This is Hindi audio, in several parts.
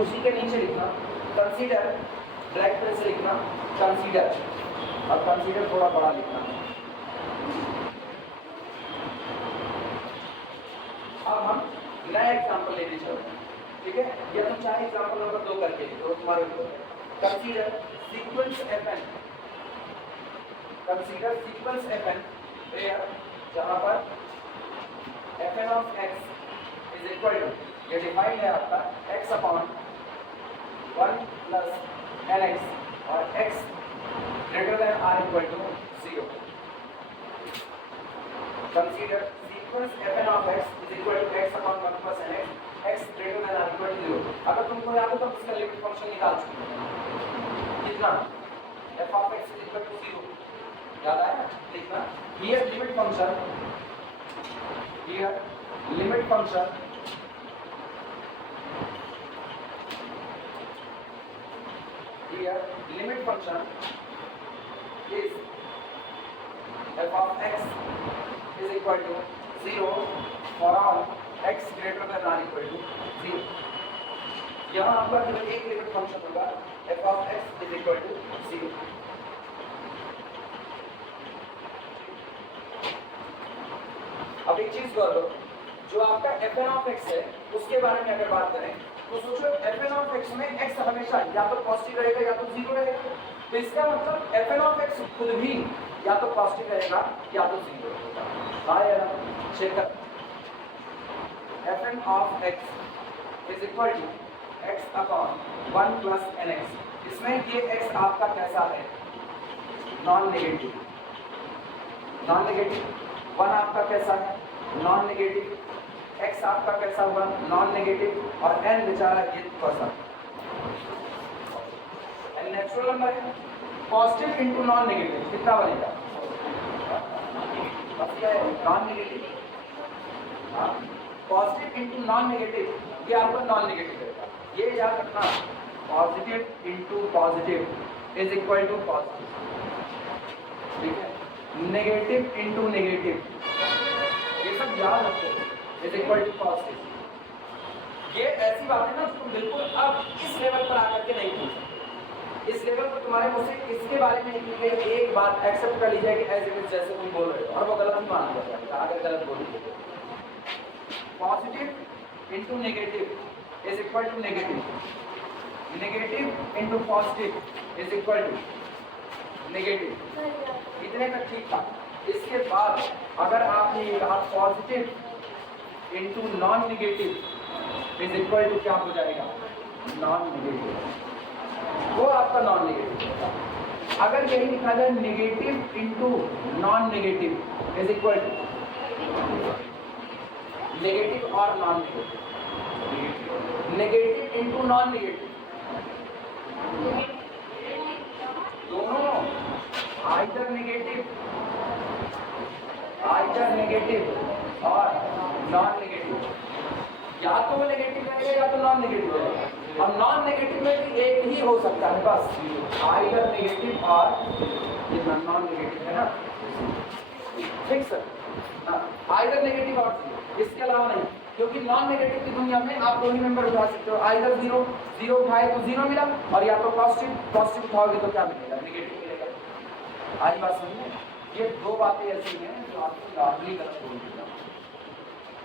उसी के नीचे लिखना कंसीडर, ब्लैक पेन से लिखना कंसीडर, और कंसीडर थोड़ा बड़ा लिखना। अब हम नया एग्जाम्पल लेने चलते हैं, ठीक है? या तुम चाहे एग्जाम्पल नंबर 2 करके लिखो, तुम्हारे ऊपर है। Consider sequence fn, consider sequence fn where, जहां पर fn of x is equal to, ये डिफाइंड है आपका x अपॉन 1 प्लस nx और x greater than r equal to 0। Consider sequence fn of x is equal to x upon 1 plus nx, x greater than r equal to 0। अगर तुमको याद हो तो इसका लिमिट फंक्शन निकाल चुके हैं, कितना f of x is equal to 0, याद आया? लिखना here limit function, here limit function here limit function is f of x is equal to 0 for all x greater than or equal to 0। यहाँ आपका केवल एक लिमिट फंक्शन होगा f of x is equal to 0। अब एक चीज कर लो, जो आपका fn of x है उसके बारे में अगर बात करें तो सोचो fn of x में x हमेशा या तो पॉजिटिव रहेगा या तो 0 रहेगा, तो इसका मतलब fn of x खुद भी या तो पॉजिटिव रहेगा या तो 0 रहेगा। हाँ या ना? चेक कर, fn of x is equal to x upon 1 plus nx, इसमें ये x आपका कैसा है? Non negative, non negative. 1 आपका कैसा है? Non negative. x आपका कैसा हुआ? Non negative. और n बेचारा ये कैसा? n नेचुरल नंबर है, पॉजिटिव इनटू नॉन नेगेटिव कितना बनेगा? बस क्या है? Non negative. हाँ, पॉजिटिव इनटू नॉन नेगेटिव, ये आपका नॉन नेगेटिव है। ये याद रखना, positive into positive is equal to positive, ठीक है? नेगेटिव इनटू नेगेटिव, ये सब याद रखो, इज इक्वल टू पॉजिटिव। ये ऐसी बात है ना तुम बिल्कुल अब इस लेवल पर आकर के नहीं पूछ सकते। इस लेवल पर तुम्हारे मुझसे इसके बारे में निकली गई एक बात एक्सेप्ट कर ली जाएगी एज इट इज, जैसे तुम बोल रहे हो, और वो गलत नहीं माना जाएगा अगर गलत बोलोगे। Positive into negative is equal to negative, negative into positive is equal to negative. इतने तक ठीक था। इसके बाद अगर आपने ये कहा positive into non negative is equal to क्या हो जाएगा? नॉन नेगेटिव, वो आपका नॉन नेगेटिव होगा। अगर यही लिखा जाए negative into non negative is equal to negative और non negative, negative into non negative, दोनों आइदर नेगेटिव और नॉन नेगेटिव, या तो वो नेगेटिव रहेगा या तो नॉन नेगेटिव रहेगा। और नॉन नेगेटिव में भी एक ही हो सकता है बस, आइदर नेगेटिव और नॉन नेगेटिव, है ना? ठीक सर, आइदर नेगेटिव और इसके अलावा नहीं, क्योंकि नॉन नेगेटिव की दुनिया में आप दो ही नंबर उठा सकते हो, आइदर जीरो उठाए तो 0 मिला, और या तो पॉजिटिव उठाओगे तो क्या मिलेगा? नेगेटिव मिलेगा। आज बात समझिए, ये दो बातें ऐसी हैं जो आपको लाजमी गलत बोल देगा।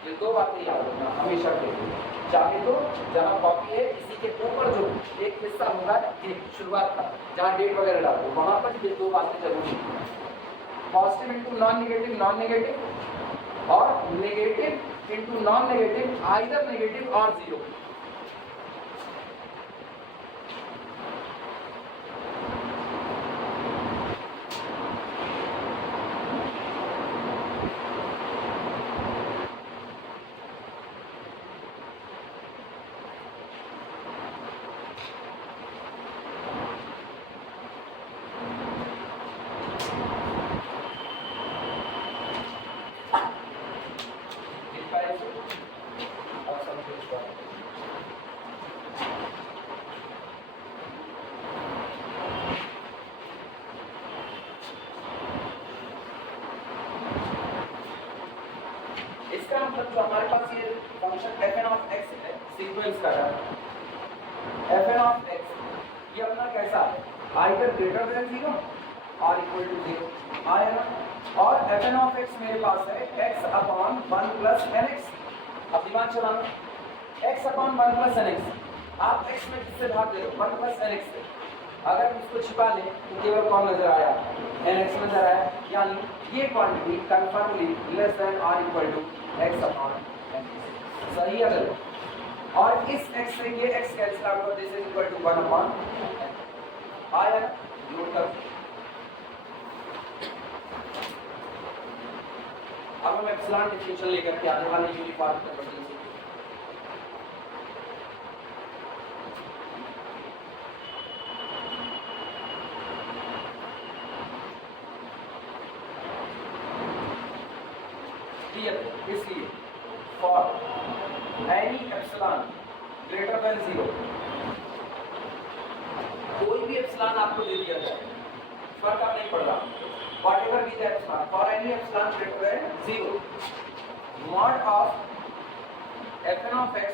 ये दो बातें याद रखना हमेशा के लिए। चाहे तो जहाँ कॉपी है इसी के ऊपर जो एक हिस्सा होगा, एक शुरुआत का जहाँ डेट वगैरह डालो, वहाँ पर ये दो बातें जरूरी हैं। पॉजिटिव इनटू नॉन नेगेटिव और negative into non negative, either negative और 0। जो हमारे पास ये फंक्शन fn ऑफ x है सीक्वेंस का है, fn ऑफ x ये अपना कैसा है, आइदर ग्रेटर देन 0 और इक्वल टू 0 आया ना। और fn ऑफ x मेरे पास है x अपॉन 1 प्लस nx। अब दिमाग चलाना, x अपॉन 1 प्लस nx, आप x में किससे भाग दे रहे हो, 1 प्लस nx से। अगर हम इसको छिपा लें तो केवल कौन नजर आया, nx नजर आया, यानी ये क्वांटिटी कन्फर्मली लेस देन और equal to x upon nx। सही है गलत? और इस x से ये x कैंसिल आउट कर, this is equal to 1 upon आया ना, नोट कर। अब हम एप्सिलॉन डिफरेंशियल लेकर के आने वाले यूनिफॉर्म कन्वर्जन से इसलिए for any epsilon greater than 0, कोई भी एप्सिलॉन आपको दे दिया जाए, फर्क अब नहीं पड़ रहा, whatever be the epsilon, for any epsilon greater than 0, mod of fn of x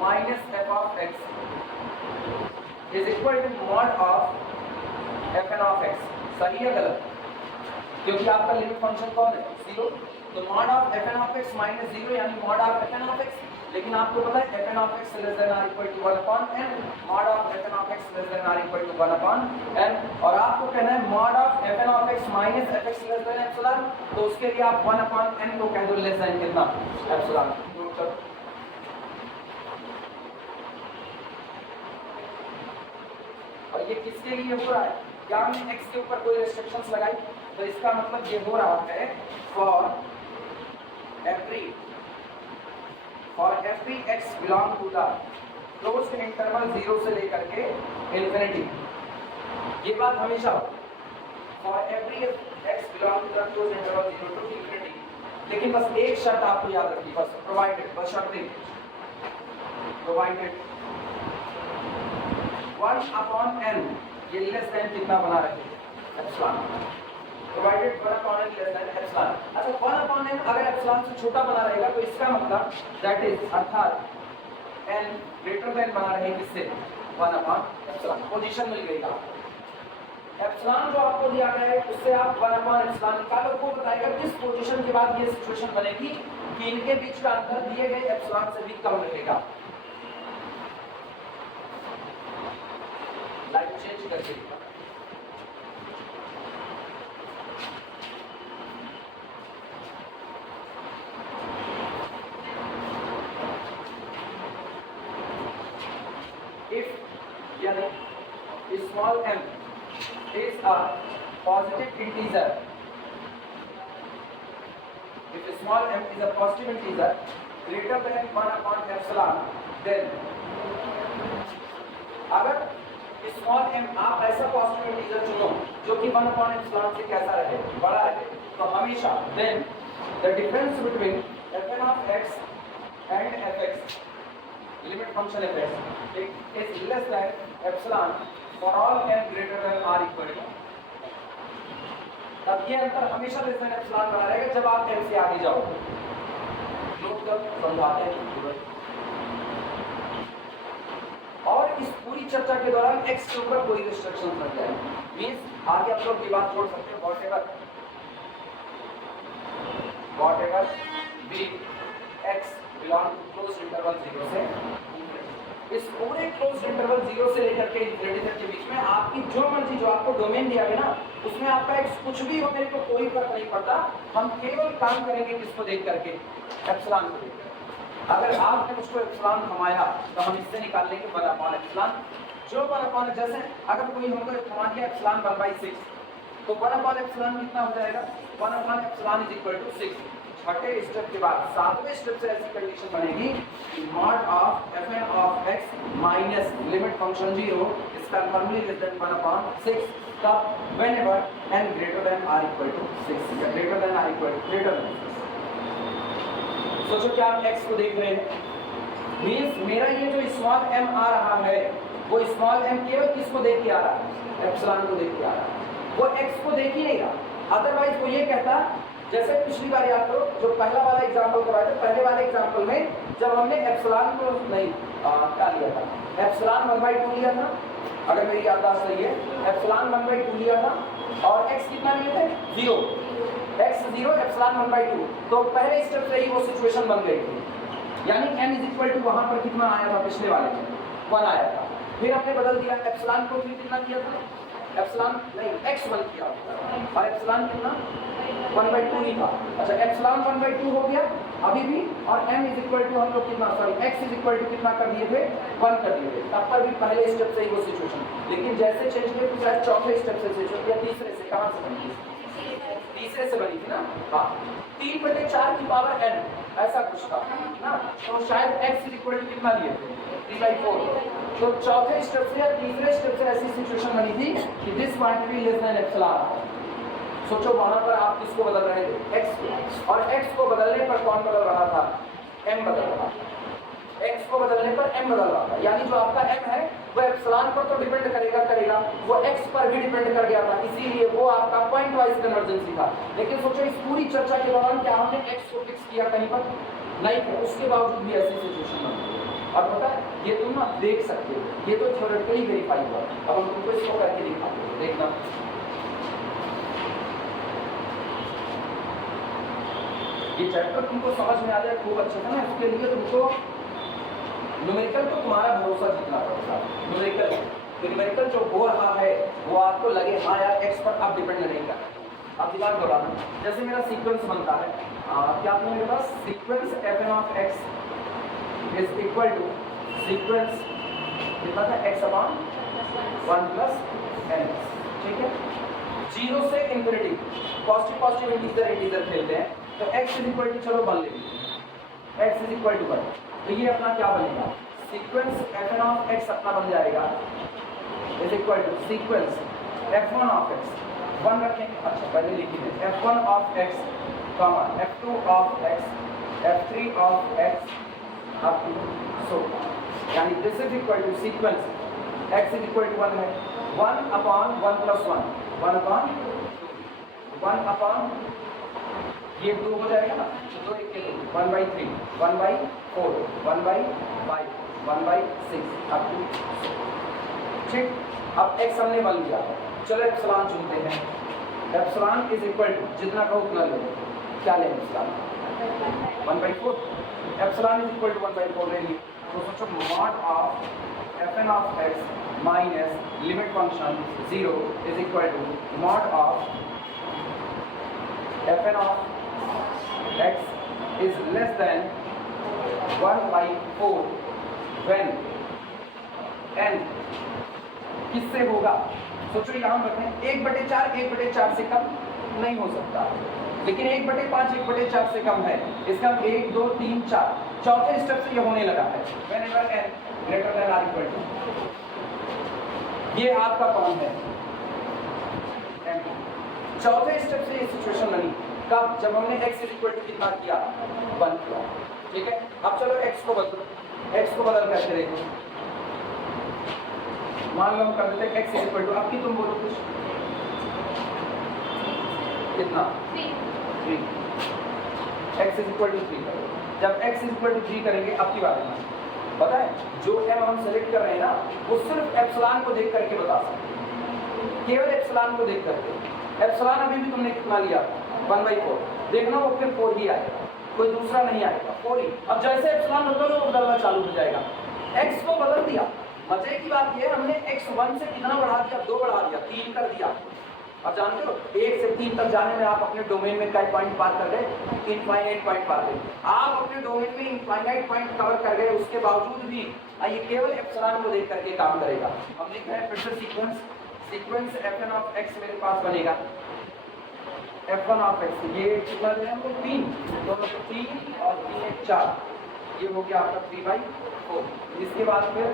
minus f of x is equal to mod of fn of x। सही है गलत? क्योंकि आपका लिमिट फंक्शन कौन है, 0, तो mod of fn of x minus 0 यानी mod of fn of x। लेकिन आपको पता है fn of x less than or equal to 1 upon n, mod of fn of x less than or equal to 1 upon n। और आपको कहना है mod of fn of x minus fx less than epsilon, तो उसके लिए आप 1 upon n को कह दो लेस देन कितना, एप्सिलॉन। और ये किसके लिए हो रहा है, क्या हमने x के ऊपर कोई रेस्ट्रिक्शंस लगाई, तो इसका मतलब ये हो रहा है for every x belong to the closed interval 0 से लेकर के infinity। ये बात हमेशा for every x belong to the closed interval 0 to infinity। लेकिन बस एक शर्त आपको याद रखनी, बस provided, बस शर्त provided 1 upon n ये लेस देन कितना बना रहे epsilon, provided 1 upon n less than epsilon। अच्छा 1 upon n अगर एप्सिलॉन से छोटा बना रहेगा तो इसका मतलब दैट इज अर्थात n ग्रेटर देन बना रहे किससे, 1 upon epsilon। पोजीशन मिल गई आपको, एप्सिलॉन जो आपको दिया गया है उससे आप 1 upon epsilon निकालो, वो बताएगा किस पोजीशन के बाद ये सिचुएशन बनेगी कि इनके बीच का अंतर दिए गए एप्सिलॉन से भी कम रहेगा। लाइट चेंज करके small m is a positive integer, if small m is a positive integer greater than 1 upon epsilon, then अगर small m आप ऐसा पॉजिटिव इंटीजर चुनो जो कि 1 upon epsilon से कैसा रहे, बड़ा रहे, तो हमेशा then the difference between fn of x and fx, limit function fx, is less than epsilon for all n greater than or equal to। तब ये अंतर हमेशा लेस देन एप्सिलॉन बना रहेगा जब आप n से आगे जाओ। नोट कर समझाते हैं। और इस पूरी चर्चा के दौरान x के ऊपर कोई रिस्ट्रिक्शन लग जाए, मींस आगे आप लोग ये बात छोड़ सकते हैं whatever be x belong to closed interval 0 से, इस पूरे क्लोज इंटरवल 0 से लेकर के इन्फिनिटी तक के बीच में आपकी जो मर्जी, जो आपको डोमेन दिया गया ना उसमें आपका x कुछ भी हो मेरे को कोई फर्क नहीं पड़ता, हम केवल काम करेंगे किसको देख करके, एप्सिलॉन को देख करके। अगर आपने उसको एप्सिलॉन घुमाया तो हम इससे निकाल लेंगे 1 अपॉन एप्सिलॉन, जो 1 अपॉन, जैसे अगर कोई हमको घुमा दिया एप्सिलॉन 1/6 तो 1 अपॉन एप्सिलॉन कितना हो जाएगा, 1 upon epsilon is equal to 6। छठे स्टेप के बाद सातवें स्टेप से ऐसी कंडीशन बनेगी कि mod of fn of x minus limit function 0 is conformally less than 1 upon 6 तब whenever n greater than or equal to 6 या greater than or equal to greater than 6। सोचो क्या आप x को देख रहे हैं, मींस मेरा ये जो स्मॉल m आ रहा है वो स्मॉल m केवल किसको देख के आ रहा है, एप्सिलॉन को देख के आ रहा है, वो x को देख ही नहीं रहा। अदरवाइज वो ये कहता, जैसे पिछली बार याद करो जो पहला वाला एग्जांपल कराया था, पहले वाले एग्जांपल में जब हमने एप्सिलॉन को नहीं क्या लिया था, एप्सिलॉन 1/2 लिया था, अगर मेरी याददाश्त सही है, एप्सिलॉन 1/2 लिया था, और x कितना लिए थे 0, x 0 एप्सिलॉन 1/2। तो पहले स्टेप से ही वो सिचुएशन बन गई थी, यानी n इज इक्वल टू वहां पर कितना आया था, पिछले वाले में 1 आया था। फिर हमने बदल दिया, एप्सिलॉन को फिर कितना किया था, एप्सिलॉन नहीं x1 किया, और एप्सिलॉन कितना 1/2 ही था। अच्छा एप्सिलॉन 1/2 हो गया अभी भी, और m इज इक्वल टू हम लोग कितना, sorry x is equal to कितना कर दिए थे 1 कर दिए थे। तब पर भी पहले स्टेप से ही वो सिचुएशन, लेकिन जैसे चेंज किए तो शायद चौथे स्टेप से सिचुएशन या तीसरे से, कहां से बनी, तीसरे से बनी थी ना, हाँ 3/4 की पावर n ऐसा कुछ था ना, तो शायद x इज इक्वल टू कितना लिए थे 3/4। तो चौथे स्टेप से या तीसरे स्टेप से ऐसी सिचुएशन बनी थी कि this quantity less than epsilon. सोचो वहां पर आप किसको बदल रहे थे, x को, और x को बदलने पर कौन बदल रहा था, m बदल रहा था, x को बदलने पर m बदल रहा था, यानी जो आपका m है वो एप्सिलॉन पर तो डिपेंड करेगा, वो x पर भी डिपेंड कर गया था, इसीलिए वो आपका पॉइंट वाइज कन्वर्जेंसी था। लेकिन सोचो इस पूरी चर्चा के दौरान क्या हमने x को फिक्स किया कहीं पर, नहीं था, उसके बावजूद भी ऐसी सिचुएशन बनी। और पता है ये तुम ना देख सकते हो, ये तो थ्योरेटिकली वेरीफाई हुआ, अब हम तुमको इसको करके दिखाते हैं, देखना। ये चैप्टर तुमको समझ में आ जाए खूब अच्छे से ना, इसके लिए तुमको न्यूमेरिकल को तुम्हारा भरोसा जीतना पड़ेगा। न्यूमेरिकल जो हो रहा है वो आपको लगे हाँ यार x पर आप डिपेंड नहीं कर, आप दिमाग दौड़ाना। जैसे मेरा सीक्वेंस बनता है, क्या तो मेरे पास sequence fn of x is equal to sequence कितना था x/1 प्लस n, ठीक है। 0 से इंफिनिटी, पॉजिटिव इंटीजर खेलते हैं, तो x इज इक्वल टू चलो 1 ले लीजिए, x इज इक्वल टू 1, तो ये अपना क्या बनेगा, सीक्वेंस fn ऑफ x अपना बन जाएगा is equal to sequence f1 of x, 1 रखेंगे, अच्छा पहले लिखिए f1 of x, f2 of x, f3 of x up to so, यानी this is equal to sequence x is equal to 1 है, 1/1 प्लस 1, 1/1 ये 2 हो जाएगा ना, 2 1 के 2, 1/3, 1/4, 1/5, 1/6 up to, ठीक। अब x हमने 1 लिया, चलो एप्सिलॉन चुनते हैं, एप्सिलॉन इज इक्वल टू जितना कहो उतना ले, क्या लें epsilon 1/4, epsilon is equal to 1/4 ले लिए, तो सोचो mod of fn of x minus limit function 0 is equal to mod of fn of x is less than 1/4 when n किससे होगा, सोचो यहाँ रखें 1/4 से कम नहीं हो सकता, लेकिन 1/5 1/4 से कम है, इसका 1 2 3 4 चौथे स्टेप से ये होने लगा है, whenever n greater than or equal to, ये आपका कौन है n, चौथे स्टेप से ये सिचुएशन बनी कब, जब हमने x इज इक्वल टू कितना किया 1 किया, ठीक है। अब चलो x को बदल करके देखो, मान लो हम कर देते हैं x इज इक्वल टू, अब की तुम बोलो कुछ, कितना 3, x इज इक्वल टू 3 करो, जब x इज इक्वल टू 3 करेंगे अब की बात है, पता है जो m हम सेलेक्ट कर रहे हैं ना वो सिर्फ एप्सिलॉन को देख करके बता सकते हैं, केवल एप्सिलॉन को देख करके। एप्सिलॉन अभी भी तुमने कितना लिया 1/4, देखना वो फिर 4 ही आएगा, कोई दूसरा नहीं आएगा 4 ही। अब जैसे एप्सिलॉन बदलो वो बदलना चालू हो जाएगा, x को बदल दिया, मजे की बात ये है हमने x 1 से कितना बढ़ा दिया, 2 बढ़ा दिया, 3 कर दिया। अब जानते हो 1 से 3 तक जाने में आप अपने डोमेन में कई पॉइंट पार कर गए, इनफाइनाइट पॉइंट पार गए, आप अपने डोमेन में इनफाइनाइट पॉइंट कवर कर गए, उसके बावजूद भी ये केवल एप्सिलॉन को देख करके काम करेगा। हम लिख रहे हैं फिर से सीक्वेंस fn ऑफ x मेरे पास बनेगा f1 ऑफ x, ये कितना है हमको 3, दोनों को 3 और 3 1 4, ये हो गया आपका 3/4, इसके बाद फिर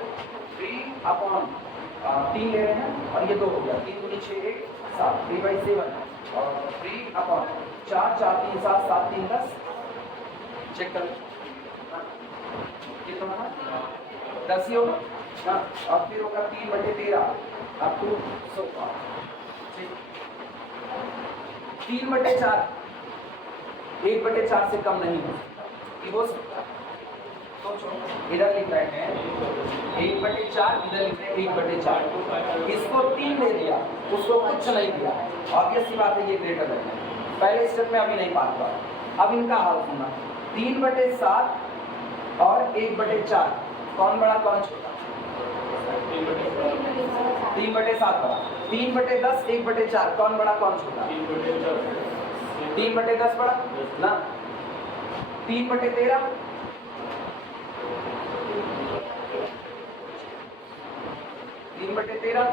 3/3 ले रहे हैं और ये 2 हो गया, 3 दूनी 6 1 7, 3/7 और 3/4, 4 3 7 7 3 10, चेक कर कितना 10 ही होगा ना, अब फिर होगा 3/13 अब टू 16, ठीक 3/4 1/4 से कम नहीं हो सकता, ये हो सकता सोचो, इधर लिख रहे हैं 1/4, इधर लिख रहे हैं 1/4। इसको 3 ले दिया, उसको कुछ नहीं दिया। ऑब्वियस सी बात है ये ग्रेटर है। पहले स्टेप में अभी नहीं पास हुआ। अब इनका हाल सुनना, 3/7 और 1/4 कौन बड़ा कौन छोटा? 3/7 बड़ा। 3/10 1/4 कौन बड़ा कौन छोटा? 3/10 बड़ा ना। 3/13 3/13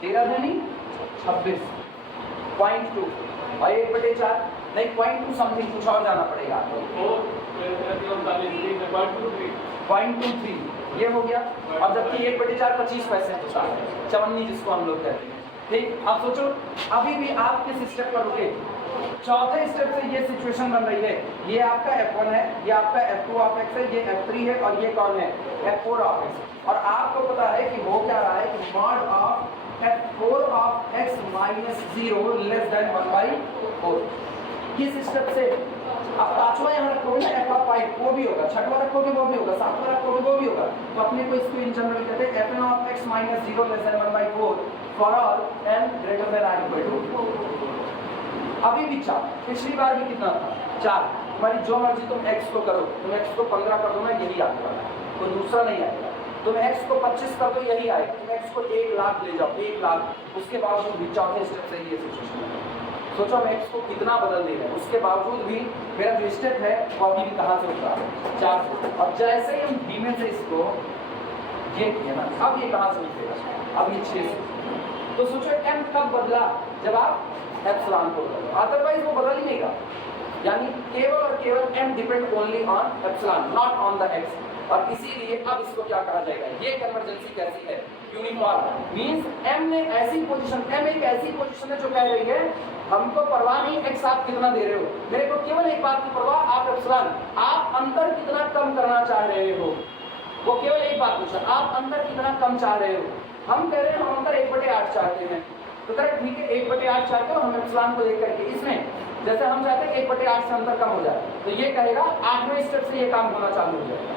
13 नहीं 26.2 और 1/4 नहीं 0.2 समथिंग, कुछ और जाना पड़ेगा आपको। 0.23 ये हो गया। और जबकि 1/4 25 पैसे होता है, चवन्नी जिसको हम लोग कहते हैं। ठीक, अब सोचो अभी भी आप किस स्टेप पर रुके? चौथे स्टेप से ये सिचुएशन बन रही है, ये आपका F1 है, ये आपका F2 ऑफ x है, ये F3 है और ये कौन है? F4 of x। और आपको पता है कि हो क्या रहा है कि mod of F4 of x minus 0 less than 1/4। किस स्टेप से? अब पांचवा यहाँ रखोगे ना f ऑफ y, वो भी होगा। छठवा रखोगे वो भी होगा, सातवां रखोगे वो भी होगा। तो अपने को इसको इन जनरल कहते हैं fn of x minus 0 less than 1/4 for all n greater than or equal to 4। अभी भी 4, पिछली बार भी कितना था? 4। तुम्हारी जो मर्जी तुम x को करो, तुम x को 15 कर दो ना, यही आने वाला है, कोई दूसरा नहीं आएगा। तुम x को 25 कर दो, यही आएगा। तुम x को 1 लाख ले जाओ, 1 लाख, उसके बावजूद भी चौथे स्टेप से ये सिचुएशन है। सोचो हम x को कितना बदल दे रहे हैं, उसके बावजूद भी मेरा जो स्टेप है वो अभी भी कहाँ से उठ रहा है? 4 से। अब जैसे ही हम b में से इसको ये किया ना, अब ये कहाँ से उठेगा? अब ये 6 से। तो सोचो m कब बदला? जब आप एप्सिलॉन को बदलो, अदरवाइज वो बदल ही नहीं गा। यानी केवल और केवल m depend only on epsilon, not on the x। और इसीलिए अब इसको क्या कहा जाएगा? ये कन्वर्जेंसी कैसी है? यूनिफॉर्म। मींस m ने ऐसी पोजीशन, m एक ऐसी पोजीशन है जो कह रही है हमको परवाह नहीं x आप कितना दे रहे हो, मेरे को केवल एक बात की परवाह, आप एप्सिलॉन, आप अंतर कितना कम करना चाह रहे हो। वो केवल एक बात पूछा, आप अंतर कितना कम चाह रहे हो। हम कह रहे हैं हम अंतर 1/8 चाहते हैं, तो करेक्ट, ठीक है 1/8 चाहते हो। हम एप्सिलॉन को देख करके इसमें जैसे हम चाहते हैं 1/8 से अंतर कम हो जाए, तो ये कहेगा 8वें स्टेप से ये काम होना चालू हो जाएगा।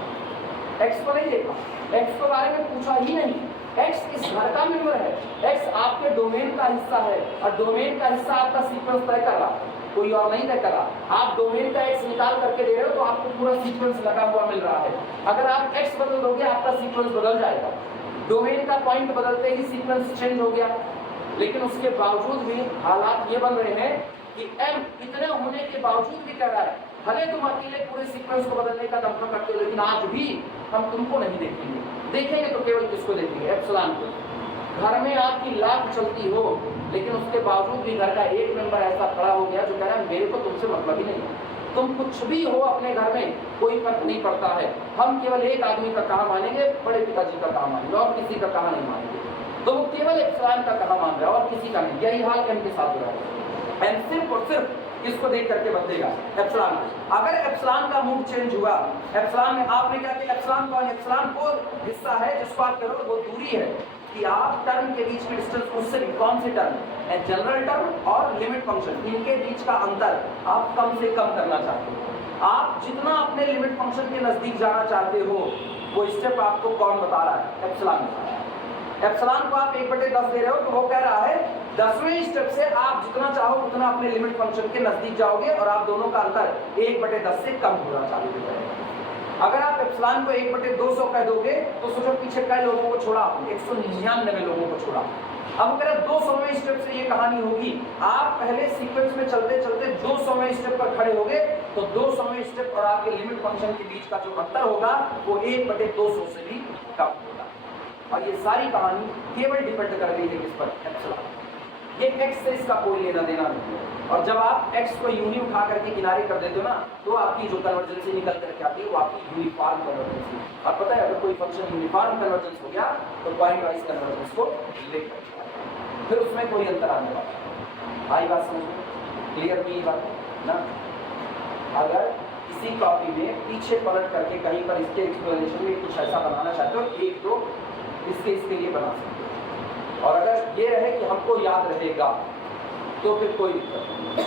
x को नहीं देखा, x के बारे में पूछा ही नहीं। x इस घर का मेंबर है, x आपके डोमेन का हिस्सा है और डोमेन का हिस्सा आपका सीक्वेंस तय कर रहा है, कोई और नहीं तय कर रहा। आप डोमेन का x निकाल करके दे रहे हो तो आपको पूरा सीक्वेंस लगा हुआ मिल रहा है। अगर आप x बदल दोगे आपका सीक्वेंस बदल जाएगा। डोमेन का पॉइंट बदलते ही सीक्वेंस चेंज हो गया, लेकिन उसके बावजूद भी हालात ये बन रहे हैं कि m इतने होने के बावजूद भी कह रहा है भले तुम अकेले पूरे सीक्वेंस को बदलने का दमखम रखते हो, लेकिन आज भी हम तुमको नहीं देखेंगे। देखेंगे तो केवल किसको देखेंगे? एप्सिलॉन को। घर में आपकी लाख चलती हो, लेकिन उसके बावजूद भी घर का एक मेंबर ऐसा खड़ा हो गया जो कह रहा है मेरे को तुमसे मतलब ही नहीं है। तुम कुछ भी हो अपने घर में, कोई फर्क नहीं पड़ता है। हम केवल एक आदमी का कहा मानेंगे, बड़े पिताजी का कहा मानेंगे, और किसी का कहा नहीं मानेंगे। तो वो केवल एप्सिलॉन का कहा मान रहा है और किसी का नहीं। यही हाल m के साथ हो रहा है। m सिर्फ और सिर्फ किसको देख करके बदलेगा? एप्सिलॉन। अगर एप्सिलॉन का मूड चेंज हुआ, एप्सिलॉन में आपने क्या किया? एप्सिलॉन कौन? एप्सिलॉन वो हिस्सा है जिसको आप करो, वो दूरी है कि आप टर्म के बीच की डिस्टेंस, उससे भी कौन सी टर्म? जनरल टर्म और लिमिट फंक्शन, इनके बीच का अंतर आप कम से कम करना चाहते हो। आप जितना अपने लिमिट फंक्शन के नजदीक जाना चाहते हो, वो स्टेप आपको कौन बता रहा है? एप्सिलॉन बता रहा है। एप्सिलॉन को आप 1/10 दे रहे हो, तो वो कह रहा है 10वें स्टेप से आप जितना चाहो उतना अपने लिमिट फंक्शन के नजदीक जाओगे और आप दोनों का अंतर 1/10 से कम होना चालू हो जाएगा। अगर आप एप्सिलॉन को 1/200 कह दोगे तो सोचो पीछे कई लोगों को छोड़ा, 199 लोगों को छोड़ा। अब अगर 200वें स्टेप से ये कहानी होगी, आप पहले सीक्वेंस में चलते चलते 200वें स्टेप पर खड़े होगे, तो 200वें स्टेप और आपके लिमिट फंक्शन के बीच का जो अंतर होगा वो 1/200 से भी कम होगा। और ये सारी कहानी केवल डिपेंड कर रही है किस पर? एप्सिलॉन। ये x से इसका कोई लेना देना नहीं है। और जब आप x को यूनी उठा करके किनारे कर देते हो ना, तो आपकी जो कन्वर्जेंसी निकल करके आती है वो आपकी यूनिफॉर्म कन्वर्जेंसी। और पता है अगर कोई फंक्शन यूनिफॉर्म कन्वर्जेंस हो गया तो पॉइंट वाइज कन्वर्जेंस को लेकर फिर उसमें कोई अंतर आने वाला है। आई बात समझ में? क्लियर हुई बात ना? अगर किसी कॉपी में पीछे पलट करके कहीं पर इसके एक्सप्लेनेशन में कुछ ऐसा बनाना चाहते हो, एक दो इसके लिए बना सकते हो। और अगर ये रहे कि हमको याद रहेगा तो फिर कोई दिक्कत नहीं,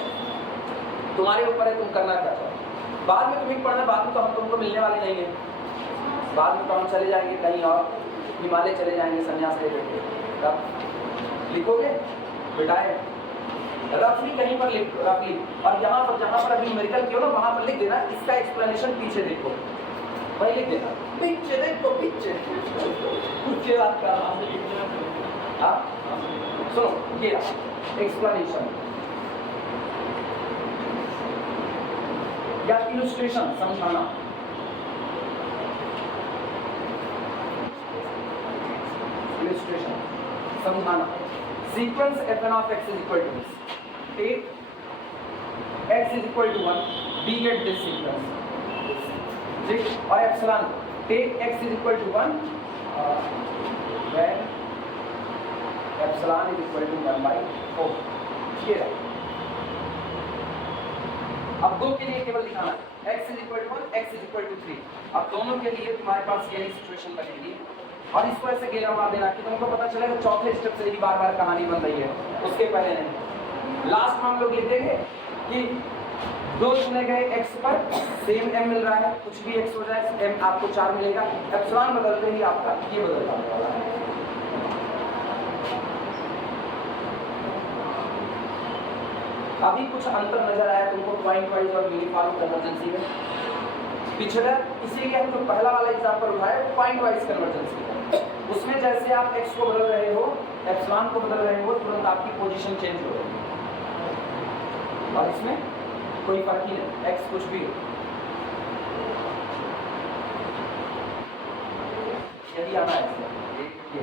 तुम्हारे ऊपर है तुम करना क्या चाहो। बाद में तुम्हें पढ़ना, बाद में तो हम तुमको मिलने वाले नहीं है, बाद में तो हम चले जाएंगे कहीं और, हिमालय चले जाएंगे संन्यास ले लेंगे, तब लिखोगे बिटाए रफली कहीं पर लिख रफली, और यहाँ पर जहाँ पर अभी न्यूमेरिकल किया ना वहाँ पर लिख देना, इसका एक्सप्लेनेशन पीछे देखो, वही लिख देना, पीछे देखो पीछे पीछे आपका। हाँ सुनो ये एक्सप्लेनेशन या इलस्ट्रेशन समझाना, इलस्ट्रेशन समझाना। Sequence fn of x is equal to this. Take x is equal to 1, we get this sequence. ठीक, और epsilon take x is equal to 1 when epsilon is equal to 1 by 4. ये रहा। अब दो के लिए केवल दिखाना है x is equal to 1, x is equal to 3। अब दोनों के लिए तुम्हारे पास यही सिचुएशन बनेगी, और इसको ऐसे घेरा मार देना कि तुमको पता चलेगा चौथे स्टेप से ही बार बार कहानी बन रही है, उसके पहले नहीं। लास्ट में हम लोग लिख देंगे कि दो चुने गए x पर सेम m मिल रहा है, कुछ भी x हो जाए m आपको 4 मिलेगा, एप्सिलॉन बदलते ही आपका ये बदल जाने वाला है। अभी कुछ अंतर नजर आया तुमको पॉइंट वाइज और यूनिफॉर्म कन्वर्जेंसी में? पिछला इसीलिए हम जो पहला वाला एग्जांपल उठाए वो पॉइंट वाइज कन्वर्जेंसी है, उसमें जैसे आप x को बदल रहे हो, एप्सिलॉन को बदल रहे हो, तुरंत आपकी पोजीशन चेंज हो रही है, और इसमें कोई फर्क ही नहीं, x कुछ भी हो। यही आना है ये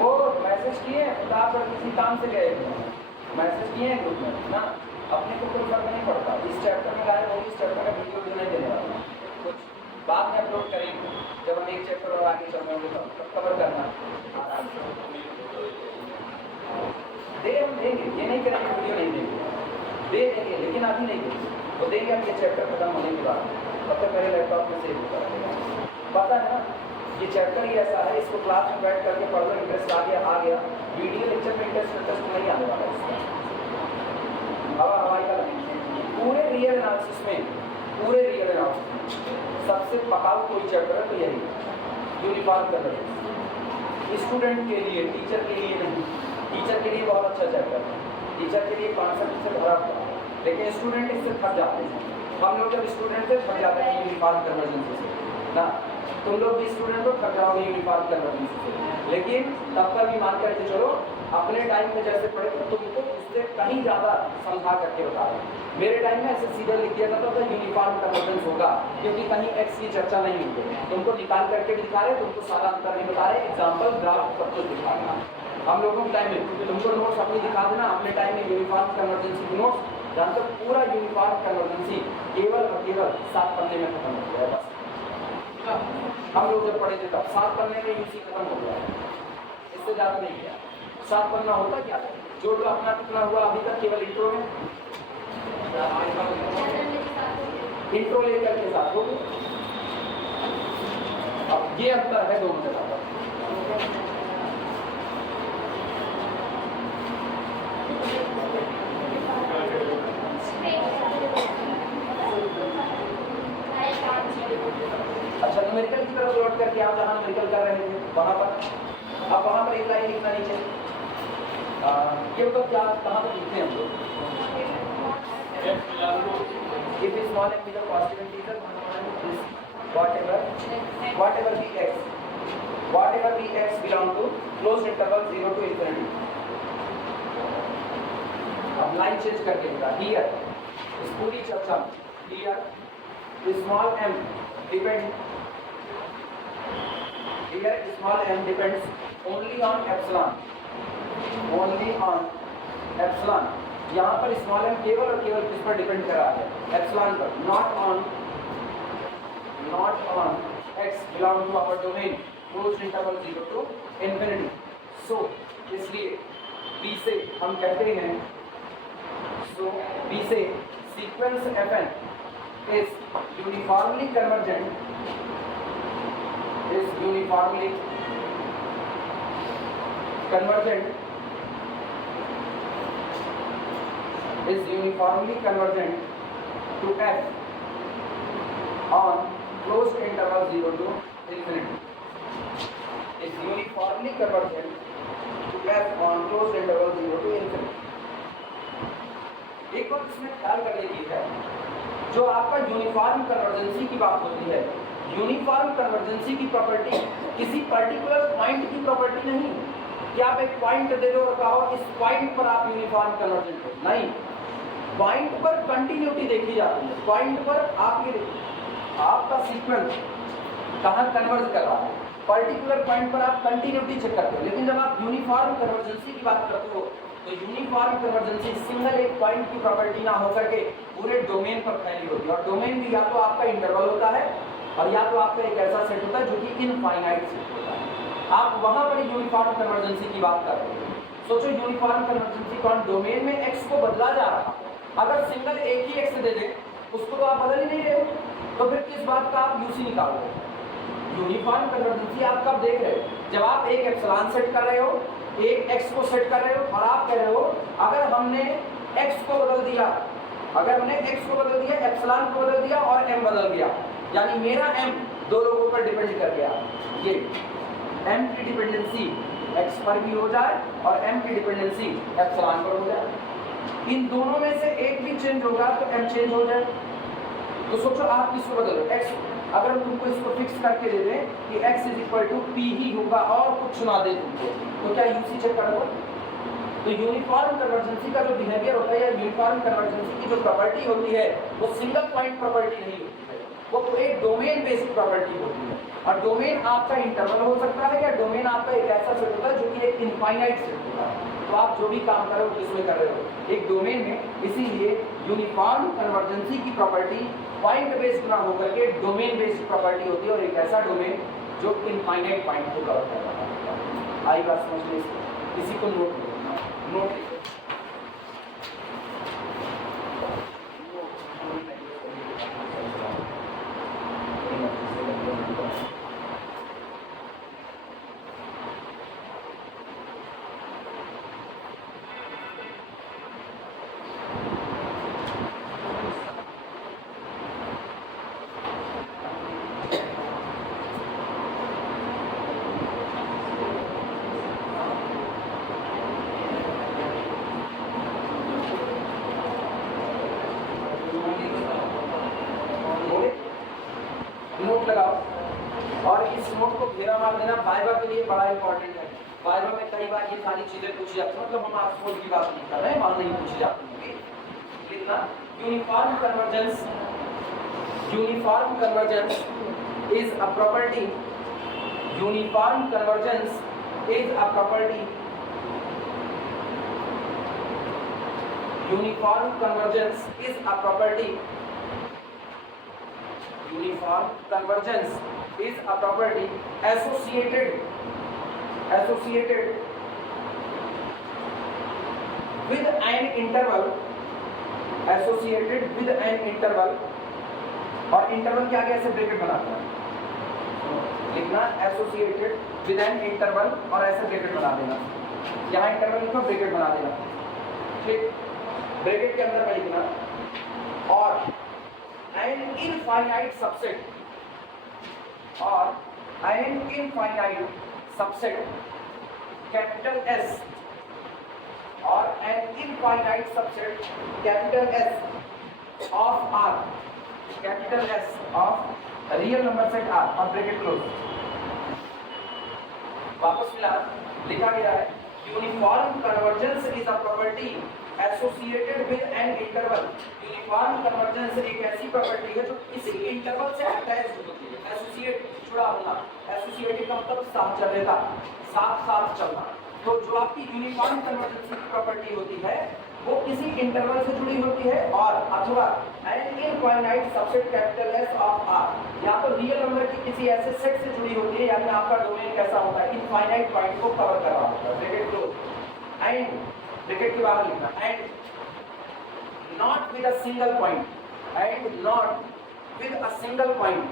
वो मैसेज किए किताब पर किसी काम से गए, मैसेज किए हैं ग्रुप में ना, अपने को कोई फर्क नहीं पड़ता। इस चैप्टर में गायब होगी, इस चैप्टर का वीडियो भी नहीं देने वाला, कुछ बाद में अपलोड करेंगे जब हम एक चैप्टर और आगे चल रहे होंगे तब कवर करना दे, हम देंगे, ये नहीं करेंगे वीडियो नहीं देंगे, दे देंगे लेकिन अभी नहीं देंगे, तो देंगे हम ये चैप्टर खत्म होने के बाद, तब तक मेरे लैपटॉप में सेव होता रहेगा। पता है ना ये चैप्टर ही ऐसा है, इसको क्लास में बैठ करके पढ़ लो, इंटरेस्ट आ गया, वीडियो लेक्चर में इंटरेस्ट नहीं आने वाला इसका। हवाई का पूरे रियल एनालिसिस में, पूरे रियल एनालिसिस में सबसे पकाऊ कोई चैप्टर है तो यही यूनिफॉर्म कन्वर्जेंस। स्टूडेंट के लिए, टीचर के लिए नहीं, टीचर के लिए बहुत अच्छा चैप्टर है, टीचर के लिए कॉन्सेप्ट से भरा हुआ है, लेकिन स्टूडेंट इससे थक जाते हैं। हम लोग जब स्टूडेंट से थक जाते हैं यूनिफॉर्म कन्वर्जेंस से ना, तुम लोग भी स्टूडेंट हो थक जाओगे यूनिफॉर्म कन्वर्जेंस से, लेकिन तब पर भी मान करके चलो अपने टाइम में जैसे पढ़े तो तुमको उससे कहीं ज़्यादा समझा करके बता रहे। मेरे टाइम में ऐसे सीधे लिख दिया जाता था यूनिफॉर्म कन्वर्जेंस होगा, क्योंकि कहीं एक्स की चर्चा नहीं हुई, तुमको निकाल करके भी दिखा रहे, तुमको सारा अंतर नहीं बता रहे, एग्जाम्पल ग्राफ सब कुछ दिखा रहे। हम लोगों के टाइम में तुमको नोट्स अपनी दिखा देना, अपने टाइम में यूनिफॉर्म कन्वर्जेंसी की नोट्स जानते पूरा यूनिफॉर्म कन्वर्जेंसी केवल और केवल 7 पन्ने में खत्म हो गया है बस। हम लोग जब पढ़े थे तब 7 पन्ने में यूसी खत्म हो गया, इससे ज़्यादा नहीं गया। 7 पन्ना होता क्या है, जो लोग अपना कितना हुआ अभी तक केवल इंट्रो में, इंट्रो लेकर के साथ हो गया। अब ये अंतर है दोनों के साथ। अच्छा न्यूमेरिकल की तरफ लौट करके आप जहाँ न्यूमेरिकल कर रहे थे वहाँ पर, अब वहाँ पर एक लाइन लिखना नीचे ये मतलब क्या कहाँ पर लिखते हैं हम लोग? If small m is a positive integer, whatever be x belong to closed interval 0 to infinity. अब लाइन चेंज करके लिखा here इस पूरी चर्चा में here small m depends only on epsilon. यहाँ पर स्मॉल m केवल और केवल किस पर डिपेंड कर रहा है? एप्सिलॉन पर, not on x belong to our domain closed interval 0 to infinity. So इसलिए b से हम कहते हैं sequence fn is uniformly convergent to f on closed interval 0 to infinity. Is uniformly convergent to f on closed interval 0 to infinity. एक और इसमें ख्याल करने की है, जो आपका यूनिफॉर्म कन्वर्जेंसी की बात होती है, यूनिफॉर्म कन्वर्जेंसी की प्रॉपर्टी किसी पर्टिकुलर पॉइंट की प्रॉपर्टी नहीं कि आप एक पॉइंट दे दो और कहो इस पॉइंट पर आप यूनिफॉर्म कन्वर्जेंट हो, नहीं, पॉइंट पर कंटिन्यूटी देखी जाती है, पॉइंट पर आपका सीक्वेंस कहाँ कन्वर्ज कर रहा है, पर्टिकुलर पॉइंट पर आप कंटिन्यूटी चेक करते हो। लेकिन जब आप यूनिफॉर्म कन्वर्जेंसी की बात करते हो तो यूनिफॉर्म कन्वर्जेंसी सिंगल एक पॉइंट की प्रॉपर्टी ना होकर के पूरे डोमेन पर फैली होती है, और डोमेन भी या तो आपका इंटरवल होता है और या तो आपका एक ऐसा सेट होता है जो कि इनफाइनाइट सेट होता है। आप वहां पर यूनिफॉर्म कन्वर्जेंसी की बात कर रहे हो। सोचो यूनिफॉर्म कन्वर्जेंसी कौन? डोमेन में x को बदला जा रहा है, अगर सिंगल एक ही x दे दें उसको तो आप बदल ही नहीं रहे हो, तो फिर किस बात का आप यूसी निकाल रहे हो? यूनिफॉर्म कन्वर्जेंसी आप कब देख रहे हो? जब आप एक एप्सिलॉन सेट कर रहे हो, एक x को सेट कर रहे हो और आप कह रहे हो अगर हमने x को बदल दिया, एप्सिलॉन को बदल दिया और m बदल गया, यानी मेरा m दो लोगों पर डिपेंड कर गया, ये m की डिपेंडेंसी x पर भी हो जाए और m की डिपेंडेंसी एप्सिलॉन पर हो जाए, इन दोनों में से एक भी चेंज होगा तो m चेंज हो जाए। तो सोचो आप किसको बदलो, x, अगर हम तुमको इसको फिक्स करके दे दें कि x p ही होगा और कुछ ना दे तुमको, तो क्या यूसी चेक करोगे? तो यूनिफॉर्म कन्वर्जेंसी का जो बिहेवियर होता है या यूनिफॉर्म कन्वर्जेंसी की जो प्रॉपर्टी होती है वो सिंगल पॉइंट प्रॉपर्टी नहीं होती है, वो एक डोमेन बेस्ड प्रॉपर्टी होती है। और डोमेन आपका इंटरवल हो सकता है या डोमेन आपका एक ऐसा सेट होता है जो कि एक इनफाइनाइट सेट होता है। तो आप जो भी काम कर रहे हो किसमें कर रहे हो? एक डोमेन में। इसीलिए यूनिफॉर्म कन्वर्जेंसी की प्रॉपर्टी पॉइंट बेस्ड ना होकर के डोमेन बेस्ड प्रॉपर्टी होती है, और एक ऐसा डोमेन जो इनफाइनाइट पॉइंट को कवर कर रहा है। आई बात समझ लीजिए, इसी को नोट लगाओ और इस नोट को घेरा मार देना। वाइवा के लिए बड़ा इंपॉर्टेंट है। वाइवा में कई बार ये सारी चीजें पूछी जाती है, मतलब हम ऑक्सफोर्ड की बात नहीं कर रहे हैं, मान नहीं पूछी जाती होंगी। लिखना uniform convergence is a property, uniform convergence is a property, uniform convergence is a property, uniform convergence is a property associated with an interval, और इंटरवल क्या क्या ऐसे ब्रैकेट बनाता है, लिखना एसोसिएटेड विद एन इंटरवल और ऐसे ब्रैकेट बना देना, यहाँ इंटरवल लिखो ब्रैकेट बना देना, ठीक, ब्रैकेट के अंदर में लिखना और an infinite subset capital S infinite subset capital S of R, capital S of real number set R और ब्रैकेट क्लोज। वापस मिला, लिखा गया है uniform convergence is a property associated with an interval. Uniform convergence एक ऐसी प्रॉपर्टी है जो किसी इंटरवल से अटैच्ड होती है। एसोसिएट, जुड़ा होना, एसोसिएटेड का मतलब साथ चलना, साथ साथ चलना। तो जो आपकी यूनिफॉर्म कन्वर्जेंस की प्रॉपर्टी होती है वो किसी इंटरवल से जुड़ी होती है और अथवा an infinite subset capital S of R, या तो रियल नंबर की किसी ऐसे सेट से जुड़ी होती है, यानी आपका डोमेन कैसा होता है, इनफाइनाइट पॉइंट को कवर कर रहा होता है। ब्रैकेट क्लोज एंड ब्रैकेट के बाहर लिखना and not with a single point, and not with a single point,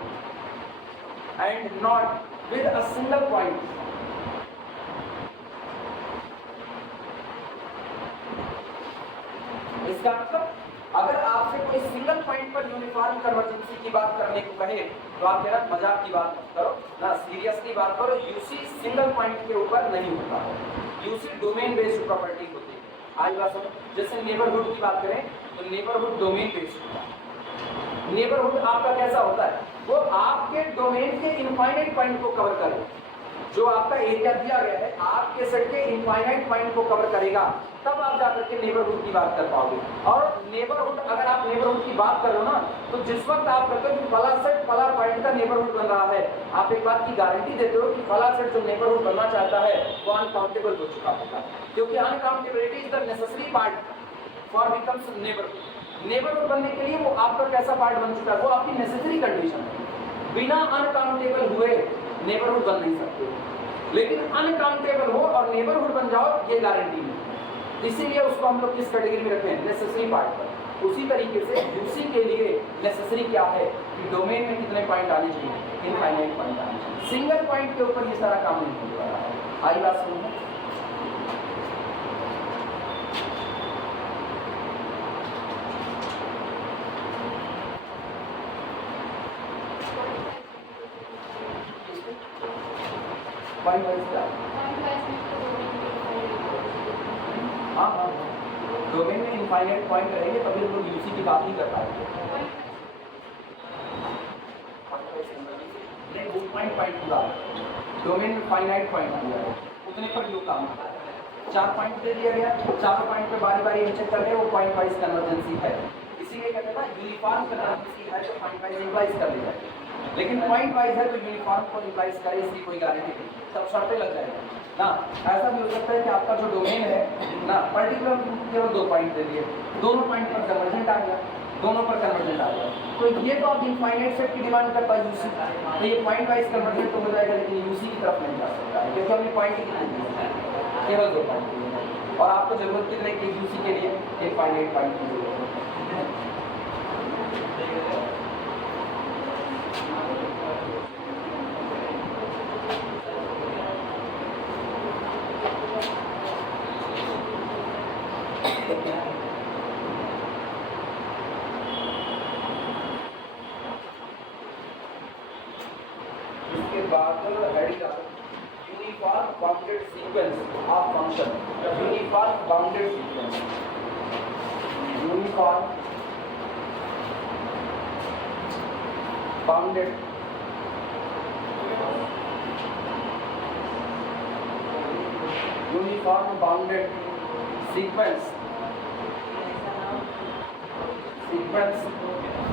and not with a single point. इसका मतलब अगर आपसे कोई सिंगल पॉइंट पर यूनिफॉर्म कन्वर्जेंसी की बात करने को कहे तो आप कहना मजाक की बात करो ना, सीरियसली बात करो। यूसी सिंगल पॉइंट के ऊपर नहीं होता है, यूसी डोमेन बेस्ड प्रॉपर्टी होती है। आज बात समझो, जैसे नेबरहुड की बात करें तो नेबरहुड डोमेन बेस्ड होता है। नेबरहुड आपका कैसा होता है, वो आपके डोमेन के इनफाइनाइट पॉइंट को कवर करे। जो आपका एरिया दिया गया है आपके सेट के इनफाइनाइट पॉइंट को कवर करेगा, तब आप जाकर के नेबरहुड की बात कर पाओगे। और नेबरहुड, अगर आप नेबरहुड की बात करो ना, तो जिस वक्त आप कहते हो कि फला सेट फला पॉइंट का नेबरहुड बन रहा है, आप एक बात की गारंटी देते हो कि फला सेट जो नेबरहुड बनना चाहता है वो अनकाउंटेबल हो चुका होगा, क्योंकि uncountability is the necessary part for becomes neighbourhood. Neighbourhood बनने के लिए वो आपका कैसा पार्ट बन चुका है, वो आपकी नेसेसरी कंडीशन है। बिना अनकाउंटेबल हुए नेबरहुड बन नहीं सकते, लेकिन अनकाउंटेबल हो और नेबरहुड बन जाओ ये गारंटी नहीं। इसीलिए उसको हम लोग किस कैटेगरी में रखें, नेसेसरी पार्ट पर। उसी तरीके से यूसी के लिए नेसेसरी क्या है कि डोमेन में कितने पॉइंट आने चाहिए, इनफाइनाइट पॉइंट आने चाहिए। सिंगल पॉइंट के ऊपर ये सारा काम नहीं होने वाला है। आई बात सुनो, पॉइंट वाइज हाँ हाँ, डोमेन में इनफाइनाइट पॉइंट रहेंगे तभी हम लोग यूसी की बात ही कर पाएंगे। वो पॉइंट पूरा डोमेन में फाइनाइट पॉइंट दिया है, उतने पर जो काम होता है। 4 पॉइंट दे दिया गया, 4 पॉइंट पे बारी बारी चेक कर रहे हैं, वो पॉइंट वाइज कन्वर्जेंसी है। इसीलिए कहते हैं ना यूनिफॉर्म कन्वर्जेंसी है तो पॉइंट वाइज इम्प्लाइज कर लिया, लेकिन पॉइंट वाइज है तो यूनिफॉर्म को इम्प्लाइज करे, इसकी कोई गारंटी नहीं, सब शर्तें लग जाएगा ना। ऐसा भी हो सकता है कि आपका जो डोमेन है ना, पर्टिकुलर केवल 2 पॉइंट दे दिए, दोनों पॉइंट पर कन्वर्जेंट आ गया, दोनों पर कन्वर्जेंट आ गया, तो ये तो आप इनफाइनाइट सेट की डिमांड करता है यूसी, तो ये पॉइंट वाइज कन्वर्जेंट तो हो जाएगा, लेकिन यूसी की तरफ नहीं जा सकता है, क्योंकि हमने पॉइंट ही कितने केवल 2 पॉइंट, और आपको जरूरत कितने की यूसी के लिए इनफाइनाइट पॉइंट की जरूरत है। इसके बाद uniform bounded sequence of function, uniform bounded sequence, uniform bounded uniform bounded sequence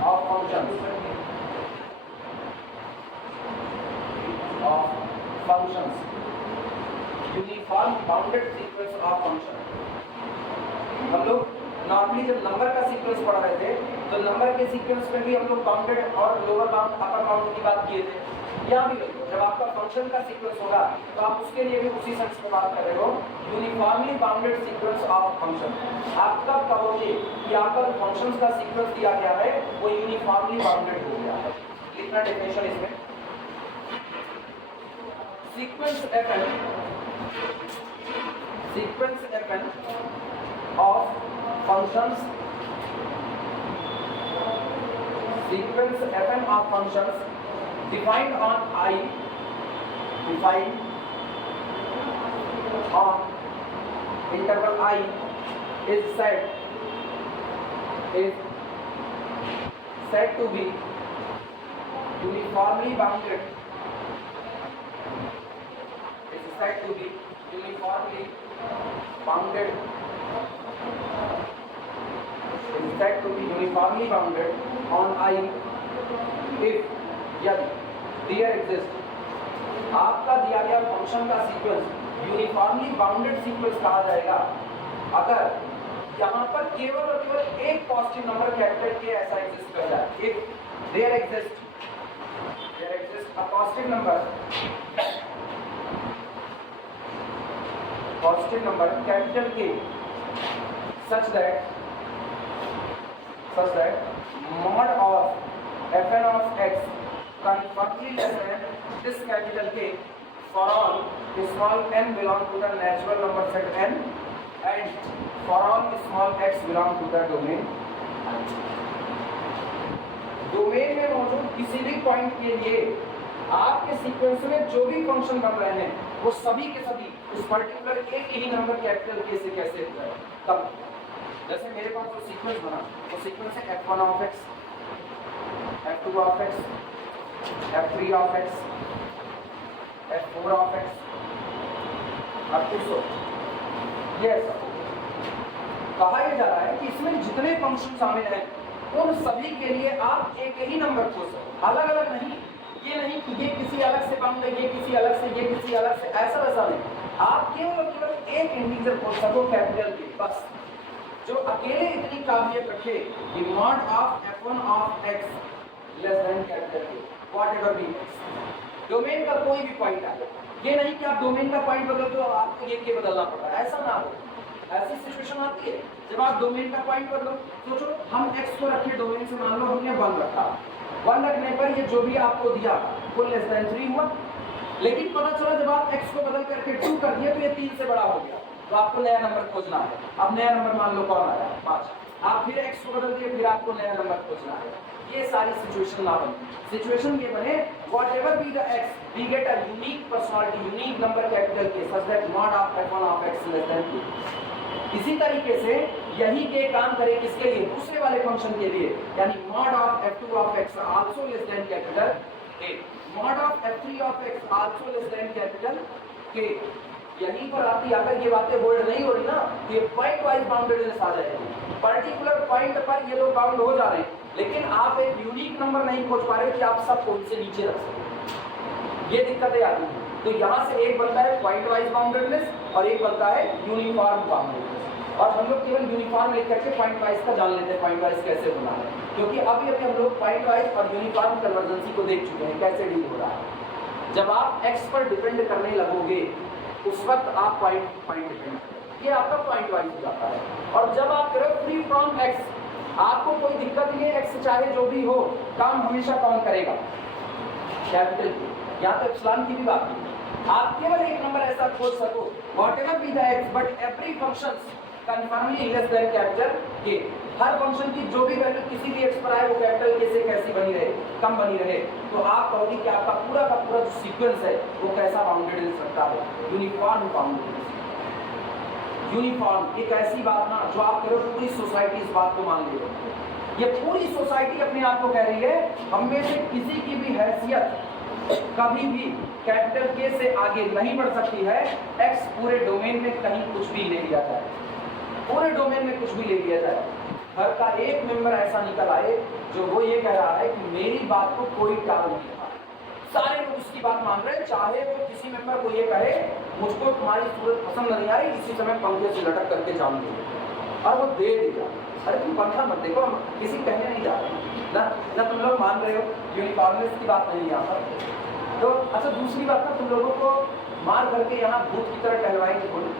of functions uniform bounded sequence of function. हम लोग नॉर्मली जब नंबर का सीक्वेंस पढ़ रहे थे तो नंबर के सीक्वेंस में भी हम लोग बाउंडेड और लोअर बाउंड अपर बाउंड की बात किए थे। यहाँ भी जब आपका फंक्शन का सीक्वेंस होगा तो आप उसके लिए भी उसी सेंस में बात कर रहे हो, uniformly bounded sequence of function. आप कब कहोगे कि आपका फंक्शन का सीक्वेंस दिया गया है वो यूनिफॉर्मली बाउंडेड हो गया है। लिखना डेफिनेशन इसमें, sequence fn of functions, sequence fn of functions defined on I, defined on interval I is said to be uniformly bounded. Is said to be uniformly bounded. Is said to be uniformly bounded on I if यदि there exists, आपका दिया गया फंक्शन का सीक्वेंस यूनिफॉर्मली बाउंडेड सीक्वेंस कहा जाएगा अगर यहाँ पर केवल और केवल एक पॉजिटिव नंबर कैपिटल के ऐसा एग्जिस्ट कर जाए. If there exist a positive number capital K such that mod of fn of x conversely less than this capital K for all small n belong to the natural number set n and for all small x belong to the domain. Domain में मौजूद किसी भी पॉइंट के लिए आपके सीक्वेंस में जो भी फंक्शन बन रहे हैं वो सभी के सभी उस पर्टिकुलर एक ही नंबर कैपिटल के से कैसे हो जाए. तब जैसे मेरे पास जो सीक्वेंस बना वो सीक्वेंस है f1 of x, f2 of x, f3 of x, f4 of x up to so. Yes कहा यह जा रहा है कि इसमें जितने फंक्शन शामिल हैं उन सभी के लिए आप एक ही नंबर खोज सकते, अलग अलग नहीं. ये नहीं कि ये किसी अलग से बाउंड है, ये किसी अलग से, ये किसी अलग से, ऐसा वैसा नहीं. आप केवल एक इंटीजर खोज सको कैपिटल के बस जो अकेले इतनी काबिलियत रखे कि mod of f1 of x less than capital के व्हाटएवर बी डोमेन का कोई भी पॉइंट आए. ये नहीं कि आप डोमेन का पॉइंट बदल दो आपको ये के बदलना पड़ रहा है, ऐसा ना हो. ऐसी सिचुएशन आती है जब आप डोमेन का पॉइंट बदलो. सोचो हम x को रखे डोमेन से, मान लो हमने 1 रखा, 1 रखने पर ये जो भी आपको दिया वो लेस देन 3 हुआ. लेकिन पता चला जब आप x को बदल करके 2 कर दिया तो ये 3 से बड़ा हो गया, तो आपको नया नंबर खोजना है. अब नया नंबर मान लो कौन आया 5, आप फिर x को बदल दिए, फिर आपको नया नंबर खोजना है. ये सारी सिचुएशन ना बने. सिचुएशन ये बने whatever be the x we get a unique personality, unique number capital K such that mod of f1 of x less than 2. इसी तरीके से यही के काम करे किसके लिए, दूसरे वाले फंक्शन के लिए, यानी mod of f2 of x also less than capital K, mod of f3 of x also less than capital K. यहीं पर आती अगर ये बातें होल्ड नहीं हो रही ना तो ये पॉइंट वाइज बाउंडेडनेस आ जाएगी. पर्टिकुलर पॉइंट पर ये लोग बाउंड हो जा रहे हैं लेकिन आप एक यूनिक नंबर नहीं खोज पा रहे कि आप सब पॉइंट से नीचे रख सकें. ये दिक्कतें आती हैं. तो यहाँ से एक बनता है पॉइंट वाइज बाउंडेडनेस और एक बनता है यूनिफॉर्म बाउंडेडनेस. और हम लोग केवल यूनिफॉर्म लिख करके पॉइंट वाइज का जान लेते हैं पॉइंट वाइज कैसे होना है, क्योंकि अभी हम लोग पॉइंट वाइज और यूनिफॉर्म कन्वर्जेंसी को देख चुके हैं कैसे डील हो रहा है. जब आप x पर डिपेंड करने लगोगे उस वक्त आप पॉइंट डिपेंड, ये आपका पॉइंट वाइज हो जाता है. और जब आप करो फ्री फ्रॉम x, आपको कोई दिक्कत नहीं है, x चाहे जो भी हो काम हमेशा कौन करेगा कैपिटल की. यहाँ तो एप्सिलॉन की भी बात नहीं. आप केवल एक नंबर ऐसा खोज सको whatever be the x but every functions confirmly less then capital K. Her function की जो भी वैल्यू किसी भी x पर आए वो कैपिटल K से कैसी बनी रहे, कम बनी रहे, तो आप कहोगे कि आपका पूरा का पूरा जो सीक्वेंस है वो कैसा बाउंडेड हो सकता है, यूनिफॉर्म बाउंडेड. यूनिफॉर्म एक ऐसी बात ना जो आप करो पूरी सोसाइटी इस बात को मान ले. ये पूरी सोसाइटी अपने आप को कह रही है हम में से किसी की भी हैसियत कभी भी कैपिटल K से आगे नहीं बढ़ सकती है. x पूरे डोमेन में कहीं कुछ भी ले लिया जाए, पूरे डोमेन में कुछ भी ले लिया जाए, घर का एक मेंबर ऐसा निकल आए जो वो ये कह रहा है कि मेरी बात को कोई टाल नहीं रहा, सारे लोग उसकी बात मान रहे हैं, चाहे वो किसी मेंबर को ये कहे मुझको तुम्हारी सूरत पसंद नहीं आ रही, इसी समय पंखे से लटक करके जान दो, और वो दे देगा. अरे तुम पंखा मत देखो, हम किसी कहने नहीं जा रहे ना तुम लोग मान रहे हो, यूनिफॉर्मनेस की बात नहीं यहाँ पर. तो अच्छा दूसरी बात ना, तुम लोगों को मार करके यहाँ भूत की तरह टहलवाएंगे, थोड़ी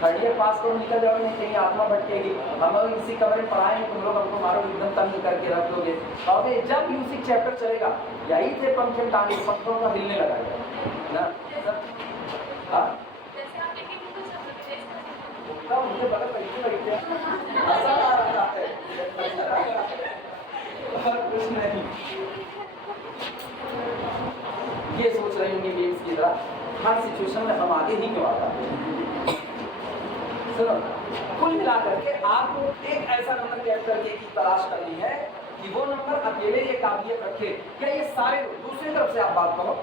3rd ईयर पास करो निकल जाओगे, नहीं कहीं आत्मा भटकेगी, हम लोग इसी कमरे में पढ़ाएंगे, तुम लोग हमको मारो एकदम तंग करके रख दोगे. और जब म्यूजिक चैप्टर चलेगा यही थे पंखे टांगे, पंखों का हिलने लगाएगा ना. मुझे पता तरीके ऐसा आ रहा है और कुछ नहीं. ये सोच रहे होंगे गेम्स की तरह हर सिचुएशन में हम आगे ही क्यों आता है. सुनो कुल मिलाकर के आपको एक ऐसा नंबर कैपिटल के की तलाश करनी है कि वो नंबर अकेले ये काबिलियत रखे। क्या ये सारे दूसरी तरफ से आप बात करो,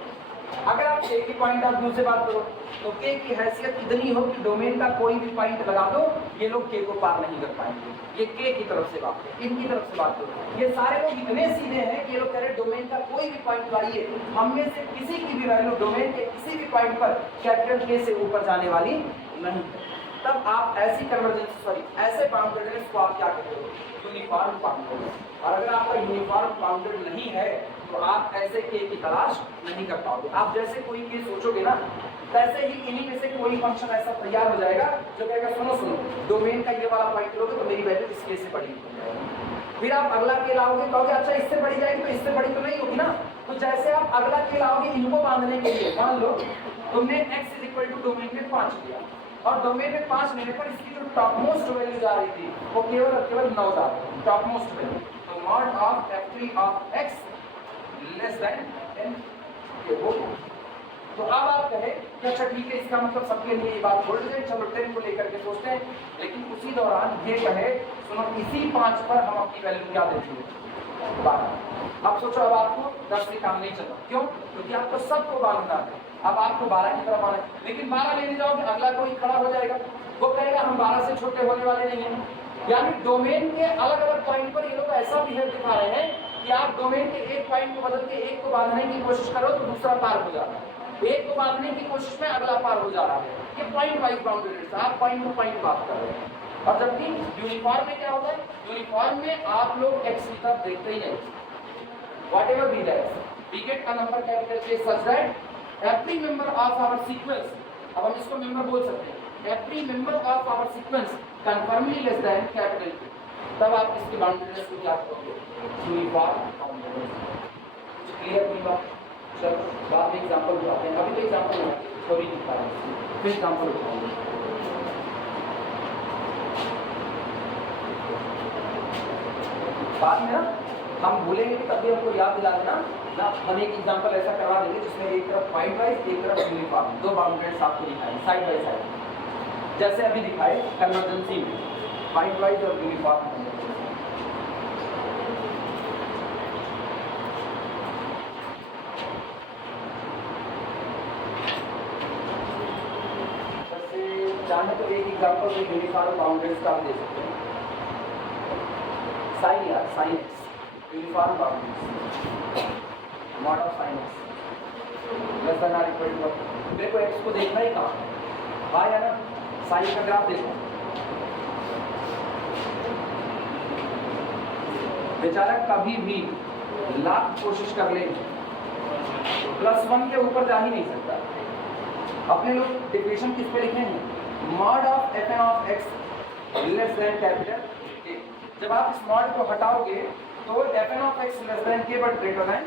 अगर आप के की पॉइंट ऑफ व्यू से बात करो तो के की हैसियत इतनी हो कि डोमेन का कोई भी पॉइंट लगा दो ये लोग के को पार नहीं कर पाएंगे। ये के की तरफ से बात है, इनकी तरफ से बात करो, ये सारे लोग इतने सीधे हैं कि ये लोग कह रहे डोमेन का कोई भी पॉइंट लाइए, हम में से किसी की भी वैल्यू डोमेन के किसी भी पॉइंट पर कैपिटल के से ऊपर जाने वाली नहीं। तब आप ऐसी कन्वर्जेंस ऐसे बाउंडेडनेस को आप क्या कहते हो, यूनिफॉर्म बाउंडेड। और अगर आपका यूनिफॉर्म बाउंडेड नहीं है तो आप ऐसे के की तलाश नहीं कर पाओगे। आप जैसे कोई के सोचोगे ना वैसे ही इन्हीं में से कोई फंक्शन ऐसा तैयार हो जाएगा जो कहेगा सुनो सुनो डोमेन का ये वाला पॉइंट लोगे तो मेरी वैल्यू इस के से बड़ी होगी। फिर आप अगला के लाओगे कहोगे अच्छा इससे बड़ी जाएगी तो इससे बड़ी तो नहीं होगी ना। तो जैसे आप अगला के लाओगे इनको बांधने के लिए, मान लो तुमने x = डोमेन में 5 लिया और डोमेन में 5 लेने पर इसकी जो टॉप मोस्ट वैल्यू जा रही थी वो केवल 9 जा रही थी टॉप मोस्ट वैल्यू। तो mod of f3 of x less than 10 ये हो। तो अब आप कहे कि अच्छा ठीक है इसका मतलब सबके लिए ये बात बोल दे, चलो 10 को लेकर के सोचते हैं, लेकिन उसी दौरान ये कहे सुनो इसी 5 पर हम अपनी वैल्यू क्या देते हैं 12। अब सोचो अब आपको 10 से काम नहीं चला, क्यों? क्योंकि आपको सबको बांधना है। अब आपको 12 की तरफ आना है, लेकिन 12 लेने जाओगे अगला कोई खड़ा हो जाएगा, वो कहेगा हम 12 से छोटे होने वाले नहीं हैं। यानी डोमेन के अलग अलग पॉइंट पर ये लोग ऐसा बिहेव दिखा रहे हैं कि आप डोमेन के एक पॉइंट को बदल के एक को बांधने की कोशिश करो तो दूसरा पार हो जाता है, एक को बांधने की कोशिश में अगला पार हो जा रहा है। ये पॉइंट वाइज बाउंडेड है, आप पॉइंट टू पॉइंट बात कर रहे हैं। और जबकि यूनिफॉर्म में क्या होता है, यूनिफॉर्म में आप लोग एक्स की तरफ देखते ही नहीं, whatever be that we get a number capital K such that every member of our sequence, अब हम इसको मेंबर बोल सकते हैं, every member of our sequence confirmably less than capital K, तब आप इसकी बाउंडेडनेस को क्या करोगे, यूनिफॉर्म बाउंडेडनेस। क्लियर हुई बात? चलो बाद में एग्जांपल उठाते हैं, अभी तो एग्जांपल उठाते थोड़ी दिखा रहे हैं, फिर एग्जांपल उठाएंगे। बाद में ना हम भूलेंगे कि तभी हमको याद दिला देना ना, हम एक एग्जांपल ऐसा करवा देंगे जिसमें एक तरफ पॉइंट वाइज एक तरफ यूनिफॉर्म, दो बाउंडेड्स आपको दिखाएं साइड बाय साइड, जैसे अभी दिखाए कन्वर्जेंसी में पॉइंट वाइज और यूनिफॉर्म। चाहे तो एक एग्जांपल में यूनिफॉर्म बाउंडेड्स का आप दे सकते हैं, साइन या sine x uniform bounded mod of sine x less than or equal to, मेरे को एक्स को देखना ही कहाँ है, हाँ या ना, साइन का ग्राफ देखो, बेचारा कभी भी लाख कोशिश कर ले +1 के ऊपर जा ही नहीं सकता। अपने लोग डिफिनेशन किस पे लिखे हैं, mod of fn of x less than capital K। जब आप इस मॉड को हटाओगे तो fn of x less than K but greater than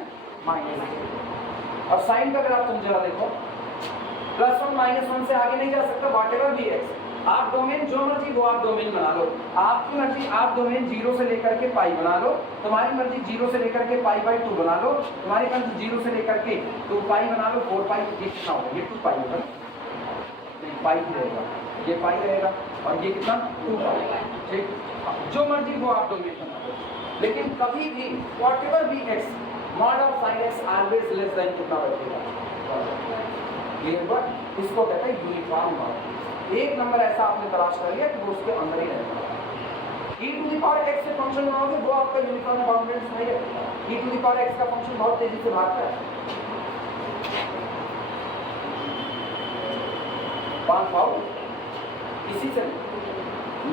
-K। और साइन का ग्राफ तुम जरा देखो, +1 -1 से आगे नहीं जा सकता, व्हाटएवर भी x। आप डोमेन जो मर्जी वो आप डोमेन बना लो, आपकी मर्जी, आप डोमेन 0 से लेकर के पाई बना लो, तुम्हारी मर्जी 0 से लेकर के π/2 बना लो, तुम्हारी मर्जी 0 से लेकर के 2π बना लो, 4π ये कितना होगा, ये 2π होगा, नहीं पाई रहेगा, ये पाई रहेगा और ये कितना 2π, ठीक। जो मर्जी वो आप डोमेन बना लो, लेकिन कभी भी व्हाटएवर भी x mod of sin x always less than कितना बचेगा, क्लियर हुआ? इसको कहते हैं यूनिफॉर्म बाउंडेड। एक नंबर ऐसा आपने तलाश कर लिया कि वो उसके अंदर ही रहेगा। e⁻x से फंक्शन बनाओगे वो आपका यूनिफॉर्म बाउंडेड नहीं रहेगा। e⁻x का फंक्शन बहुत तेजी से भागता है, 5 पावर इसी से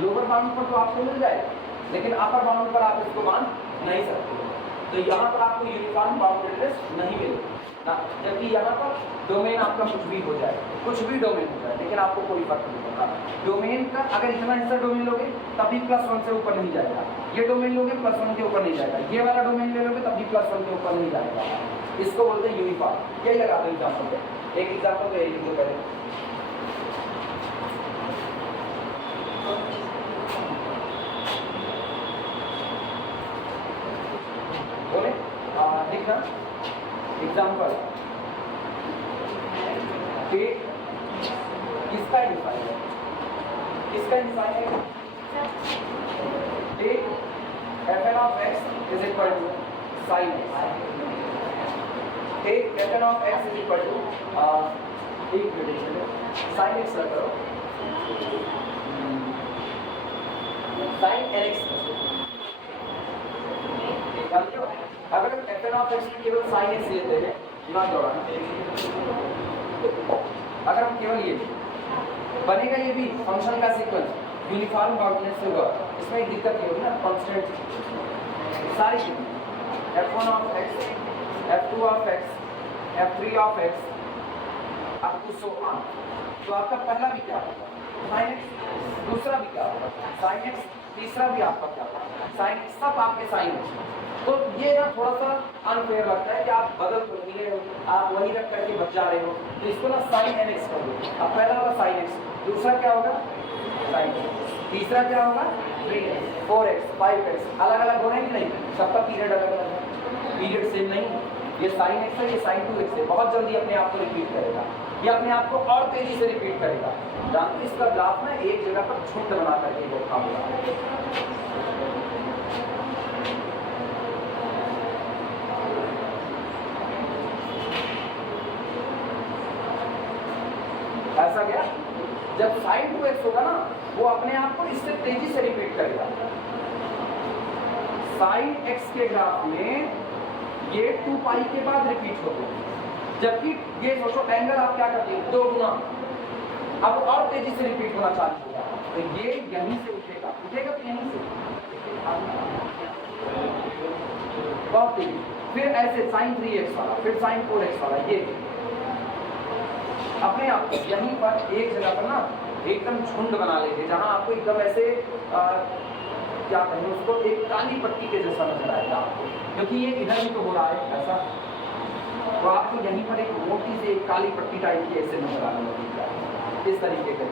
लोअर बाउंड पर तो आपको मिल जाएगा, लेकिन अपर बाउंड पर आप इसको बांध नहीं सकते, तो यहाँ पर आपको यूनिफॉर्म बाउंडेडनेस नहीं मिलेगी ना। जबकि यहाँ पर डोमेन आपका कुछ भी हो जाए, कुछ भी डोमेन हो जाए, लेकिन आपको कोई फर्क नहीं पड़ता। डोमेन का अगर इतना हिस्सा डोमेन लोगे तब भी +1 से ऊपर नहीं जाएगा, ये डोमेन लोगे +1 के ऊपर नहीं जाएगा, ये वाला डोमेन ले लोगे तब भी +1 के ऊपर नहीं जाएगा। इसको बोलते हैं यूनिफॉर्म। यही लगा दो एग्जाम्पल पे, एक एग्जाम्पल तो यही लिख दो पहले, बोले लिखना एग्जाम्पल के किसका यूनिफाइड है, किसका इसका sign x take fn of x is equal to sin x. Take fn of x is equal to एक मिनट sin x रख करो sin nx अगर fn of x केवल sin x लेते हैं दिमाग दौड़ाना अगर हम केवल ये बनेगा ये भी फंक्शन का सीक्वेंस यूनिफॉर्म कोऑर्डिनेट से होगा इसमें एक दिक्कत ये होगी ना कांस्टेंट सारी f1 of x f2 of x f3 of x up to so on तो आपका पहला भी क्या होगा sin x दूसरा भी क्या होगा sin x तीसरा भी आपका क्या होगा sin x सब आपके sin x तो ये ना थोड़ा सा अनफेयर लगता है कि आप बदल तो नहीं रहे हो आप वही रख करके बच जा रहे हो तो इसको ना sin nx कर दो अब पहला होगा sin x दूसरा क्या होगा sin x तीसरा क्या होगा 3x 4x 5x अलग अलग होने की नहीं सबका पीरियड अलग अलग है पीरियड सेम नहीं ये sin x है ये sin 2x है बहुत जल्दी अपने आप को रिपीट करेगा ये अपने आप को और तेजी से रिपीट करेगा जानते इसका ग्राफ ना एक जगह पर झुंड बना करके वो काम होगा ऐसा क्या जब sin 2x होगा ना वो अपने आप को इससे तेजी से रिपीट करेगा sin x के ग्राफ में ये 2 पाई के बाद रिपीट होगा जबकि ये सोचो एंगल आप क्या करते हैं 2 गुना अब और तेजी से रिपीट होना चालू होगा तो ये यहीं से उठेगा उठेगा तो यहीं से बहुत तेजी फिर ऐसे sin 3x वाला फिर sin 4x वाला ये अपने आप यहीं पर एक जगह पर ना एकदम झुंड बना लेंगे जहां आपको एकदम ऐसे क्या कहें उसको एक काली पट्टी के जैसा नजर आएगा आपको क्योंकि ये इधर भी तो हो रहा है ऐसा तो आपको यहीं पर एक मोटी से एक काली पट्टी टाइप की ऐसे नजर आने लगेगी इस तरीके का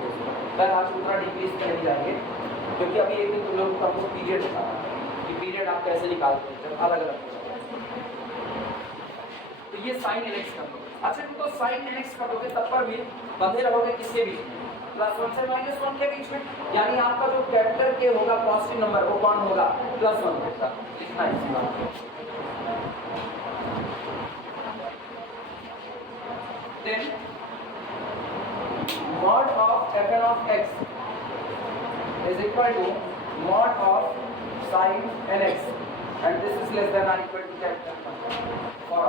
खैर आज उतना डीपली इस पर नहीं जाएंगे क्योंकि अभी एक दिन तुम लोग को आपको पीरियड बता कि पीरियड आप कैसे निकालते हैं जब अलग अलग तो ये sin nx कर दो अच्छा तुम तो sin nx कर दोगे तब पर भी बंधे रहोगे किसके बीच में +1 से -1 के बीच में यानी आपका जो कैपिटल के होगा पॉजिटिव नंबर वो कौन होगा +1 होगा लिखना है इसी बात को then mod of fn of x is equal to mod of sin nx and this is less than or equal to capital for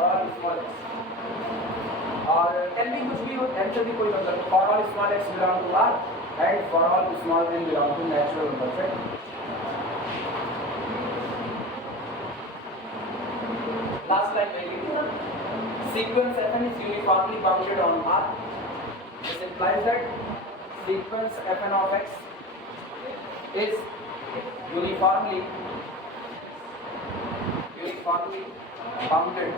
all small x और can be कुछ भी हो n से भी कोई मतलब for all small x belong to R and for all small n belong to natural number set last line में लिखी ना sequence fn is uniformly bounded on R this implies that sequence fn of x is uniformly bounded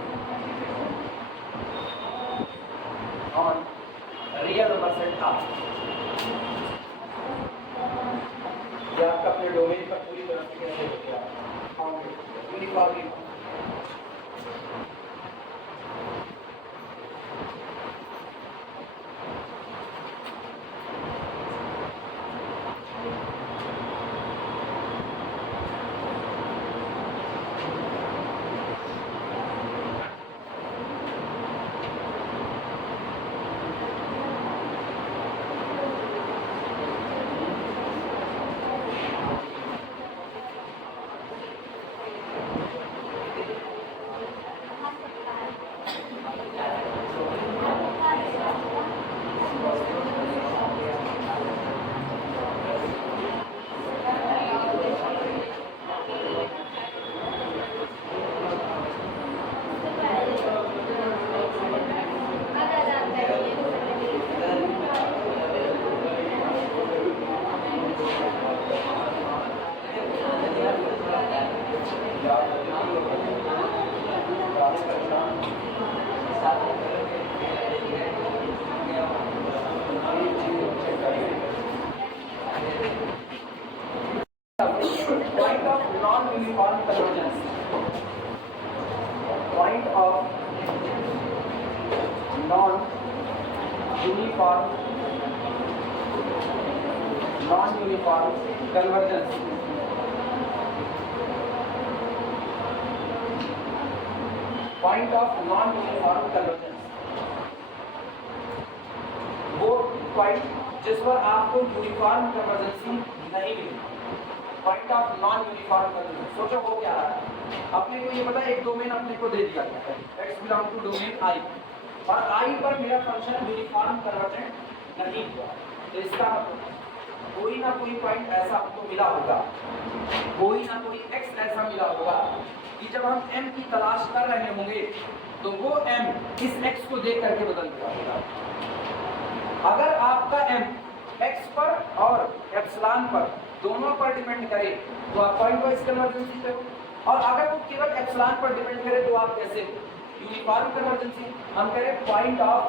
on real number set R ये आपका अपने डोमेन पर पूरी तरह से कैसे हो गया uniformly non uniform convergence. Point of non uniform convergence वो पॉइंट जिस पर आपको यूनिफॉर्म कन्वर्जेंसी नहीं मिली। Point of non uniform convergence, सोचो हो क्या रहा है। अपने को ये पता है एक डोमेन अपने को दे दिया गया है, x belong to domain I, और I पर मेरा फंक्शन यूनिफॉर्म कन्वर्जेंट नहीं हुआ। तो इसका मतलब कोई ना कोई पॉइंट ऐसा हमको मिला होगा, कोई ना कोई x ऐसा मिला होगा कि जब हम m की तलाश कर रहे होंगे तो वो m इस x को देख करके बदल गया होगा। अगर आपका m x पर और एप्सिलॉन पर दोनों पर डिपेंड करे तो आप पॉइंट वाइज कन्वर्जेंसी करो, और अगर वो केवल एप्सिलॉन पर डिपेंड करे तो आप कैसे यूनिफॉर्म कन्वर्जेंसी। हम करें पॉइंट ऑफ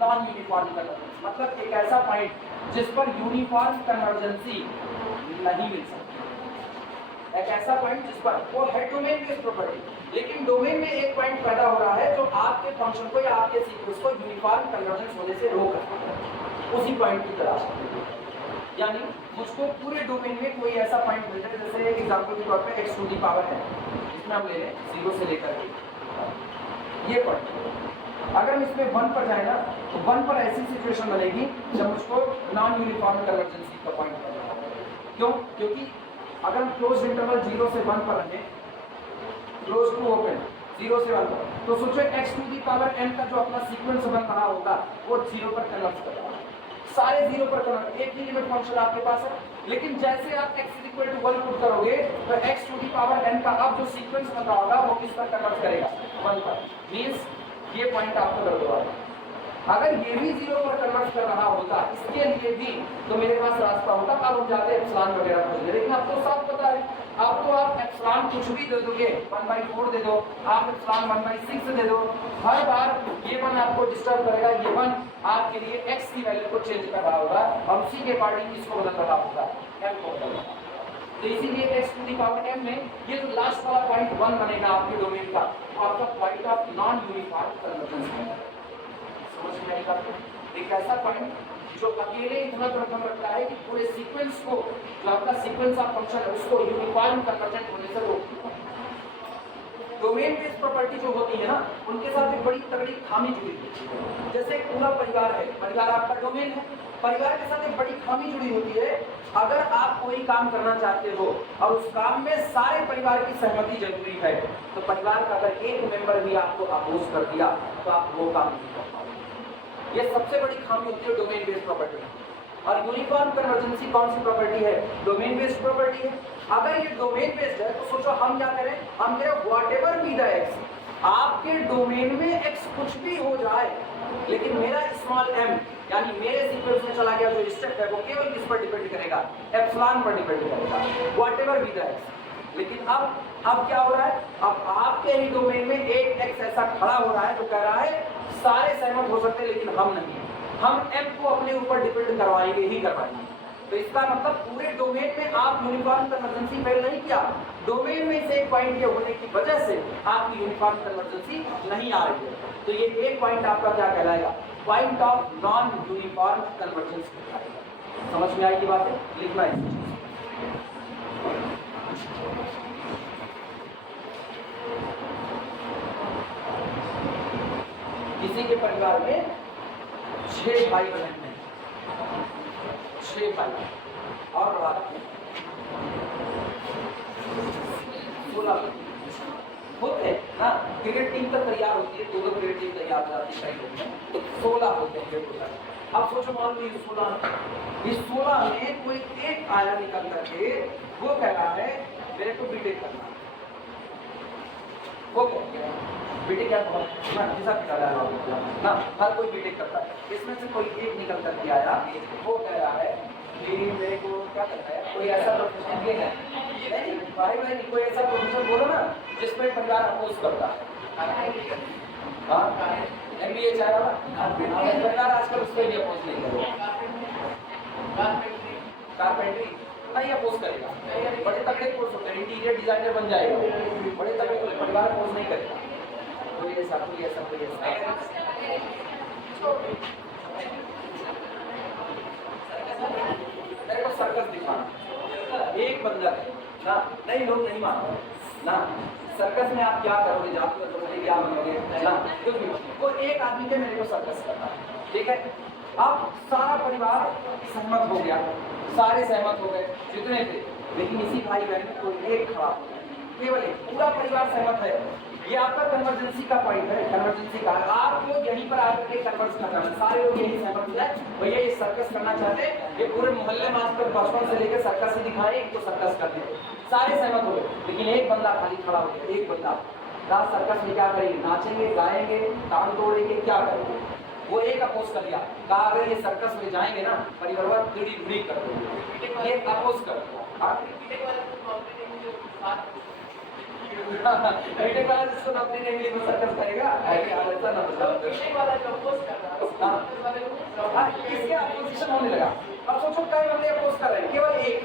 नॉन यूनिफॉर्म कन्वर्जेंसी, मतलब एक ऐसा पॉइंट जिस पर यूनिफॉर्म कन्वर्जेंसी नहीं मिल सकती। एक ऐसा पॉइंट जिस पर वो है डोमेन बेस्ड प्रॉपर्टी, लेकिन डोमेन में एक पॉइंट पैदा हो रहा है जो आपके फंक्शन को या आपके सीक्वेंस को यूनिफॉर्म कन्वर्जेंस होने से रोक रहा है। उसी पॉइंट की तलाश करते हैं। यानी मुझको पूरे डोमेन में कोई ऐसा पॉइंट मिल जाए, जैसे एक एग्जांपल के तौर पे x टू दी पावर है, इसमें हम ले लें 0 से लेकर के ये पॉइंट, अगर हम इसमें 1 पर जाए ना तो 1 पर ऐसी सिचुएशन बनेगी जब मुझको नॉन यूनिफॉर्म कन्वर्जेंसी का पॉइंट करना होगा। क्यों? क्योंकि अगर हम क्लोज इंटरवल 0 से 1 पर रहें, क्लोज टू ओपन 0 से 1 पर, तो सोचो x to the power n का जो अपना सीक्वेंस बन रहा होगा वो 0 पर कन्वर्ट कर रहा है, सारे 0 पर कन्वर्ट, एक ही लिमिट फंक्शन आपके पास है। लेकिन जैसे आप x इक्वल टू 1 पुट करोगे तो x to the power n का अब जो सीक्वेंस बन रहा होगा वो किस पर कन्वर्ट करेगा? 1 पर। मींस ये पॉइंट आपको गड़बड़ है। अगर ये भी 0 पर कन्वर्ट कर रहा होता इसके लिए भी तो मेरे पास रास्ता होता, अब हम जाते एप्सिलॉन वगैरह खोजने, लेकिन अब तो साफ पता है, अब तो आप एप्सिलॉन कुछ भी दे दोगे, 1/4 दे दो, आप एप्सिलॉन 1/6 दे दो, हर बार ये 1 आपको डिस्टर्ब करेगा, ये 1 आपके लिए x की वैल्यू को चेंज कर रहा होगा और उसी के अकॉर्डिंग इसको बदल रहा होगा, m को बदल रहा होगा। तो इसीलिए x to the power m में ये जो लास्ट वाला पॉइंट 1 बनेगा आपके डोमेन का, वो आपका point of non uniform convergence है। समझ में आई बात? एक ऐसा पॉइंट जो अकेले इतना रकम रखता है कि पूरे सीक्वेंस को, जो आपका सीक्वेंस ऑफ फंक्शन है उसको यूनिफॉर्म कन्वर्जेंट होने से रोकता है। डोमेन बेस्ड प्रॉपर्टी जो होती है ना, उनके साथ एक बड़ी तगड़ी खामी जुड़ी होती है। जैसे एक पूरा परिवार है, परिवार आपका डोमेन है, परिवार के साथ एक बड़ी खामी जुड़ी होती है। अगर आप कोई काम करना चाहते हो और उस काम में सारे परिवार की सहमति जरूरी है, तो परिवार का अगर एक मेंबर भी आपको अपोज कर दिया तो आप वो काम नहीं कर पाओगे। ये सबसे बड़ी खामी होती है डोमेन बेस्ड प्रॉपर्टी। और यूनिफॉर्म कन्वर्जेंसी कौन सी प्रॉपर्टी है? डोमेन बेस्ड प्रॉपर्टी है। अगर ये डोमेन बेस्ड है तो सोचो हम क्या करें, हम करें व्हाटएवर बी द एक्स, आपके डोमेन में एक्स कुछ भी हो जाए, लेकिन मेरा स्मॉल m यानी मेरे सीक्वेंस में चला गया जो स्टेप है वो केवल किस पर डिपेंड करेगा? एप्सिलॉन पर डिपेंड करेगा, व्हाटएवर बी द एक्स। लेकिन अब क्या हो रहा है? अब आपके ही डोमेन में एक एक्स ऐसा खड़ा हो रहा है जो कह रहा है सारे सहमत हो सकते हैं लेकिन हम नहीं, हम m को अपने ऊपर डिपेंड करवाएंगे ही करवाएंगे। तो इसका मतलब पूरे डोमेन में आप यूनिफॉर्म कन्वर्जेंसी फेल नहीं किया, डोमेन में से एक पॉइंट के होने की वजह से आपकी यूनिफॉर्म कन्वर्जेंसी नहीं आ रही है। तो ये एक पॉइंट आपका क्या कहलाएगा? Point of non uniform convergence कहलाएगा। समझ में आई की बात है? लिखना है किसी के परिवार में 6 भाई बहन हैं, 6 भाई और 16 होते हैं ना। क्रिकेट टीम तक तैयार होती है, 2 क्रिकेट टीम तैयार हो जाती है, 16 होते हैं। अब सोचो मान लो इस 16 में कोई एक आया निकल करके वो कह रहा है मेरे को बीटेक करना, वो बीटेक क्या ना, हर कोई बीटेक करता है। इसमें से कोई एक निकल करके आया, वो कह रहा है कि मेरे को क्या करना है, कोई ऐसा प्रोफेशन ये है भाई कोई ऐसा प्रोफेशन बोलो ना जिसमें परिवार अपोज करता है। MBA चाहे परिवार आजकल उसके लिए अपोज नहीं करेगा, कारपेंटरी नहीं अपोज करेगा, बड़े तगड़े कोर्स होते हैं, इंटीरियर डिजाइनर बन जाएगा, बड़े तगड़े परिवार अपोज नहीं करेगा। कोई ऐसा मेरे को सर्कस दिखाना, एक बंदर है ना, नहीं लोग नहीं मानते ना, सर्कस में आप क्या करोगे, जादू करोगे, क्या बनोगे ना, कुछ भी। तो एक आदमी के मेरे को सर्कस करना है, ठीक है। अब सारा परिवार सहमत हो गया, सारे सहमत हो गए जितने थे, लेकिन इसी भाई बहन में कोई एक खड़ा हो गया, केवल एक, पूरा परिवार सहमत है। ये आपका कन्वर्जेंसी का पॉइंट है, कन्वर्जेंसी का आप लोग यहीं पर आकर के कन्वर्स करना है, सारे लोग यही सहमत है भैया ये सर्कस करना चाहते हैं, ये पूरे मोहल्ले में आजकल बचपन से लेकर सर्कस ही दिखाए, तो सर्कस करते हैं, सारे सहमत हो गए। लेकिन एक बंदा खाली खड़ा हो गया, एक बंदा, रात सर्कस में क्या करेंगे, नाचेंगे, गाएंगे, टांग तोड़ेंगे, क्या करेंगे, वो एक अपोज कर दिया, कहा अगर ये सर्कस में जाएंगे ना परिवार टिड़ी बुड़ी कर देंगे, ये अपोज कर मीटिंग वाला जिसको नौकरी नहीं मिली वो सर्कस करेगा, ऐसा ना बताओ, इसके अपोजिशन होने लगा। अब सोचो कई बंदे अपोज कर रहे हैं, केवल एक,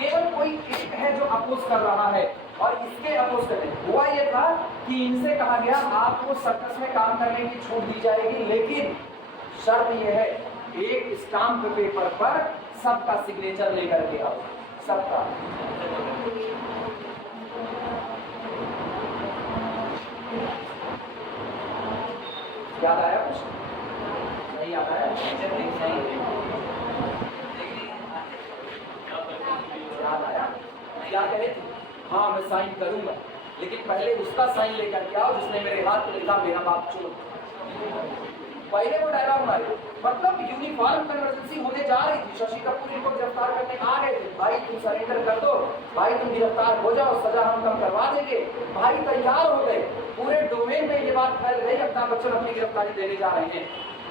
केवल कोई एक है जो अपोज कर रहा है, और इसके अपोज करने हुआ ये था कि इनसे कहा गया आपको सर्कस में काम करने की छूट दी जाएगी, लेकिन शर्त ये है एक स्टाम्प पेपर पर सबका सिग्नेचर लेकर के आओ, सबका। याद आया कुछ? नहीं याद आया? याद आया? क्या कहे थे? हाँ मैं साइन करूंगा, लेकिन पहले उसका साइन लेकर के आओ जिसने मेरे हाथ पे लिखा मेरा बाप चुनो। पहले वो डायलॉग मारे, मतलब यूनिफॉर्म कन्वर्जेंसी होने जा रही थी, शशि कपूर इनको गिरफ्तार करने आ गए थे, भाई तुम सरेंडर कर दो, भाई तुम गिरफ्तार हो जाओ, सजा हम कम करवा देंगे, भाई तैयार हो गए, पूरे डोमेन में ये बात फैल गई, अमिताभ बच्चन अपनी गिरफ्तारी देने जा रहे हैं।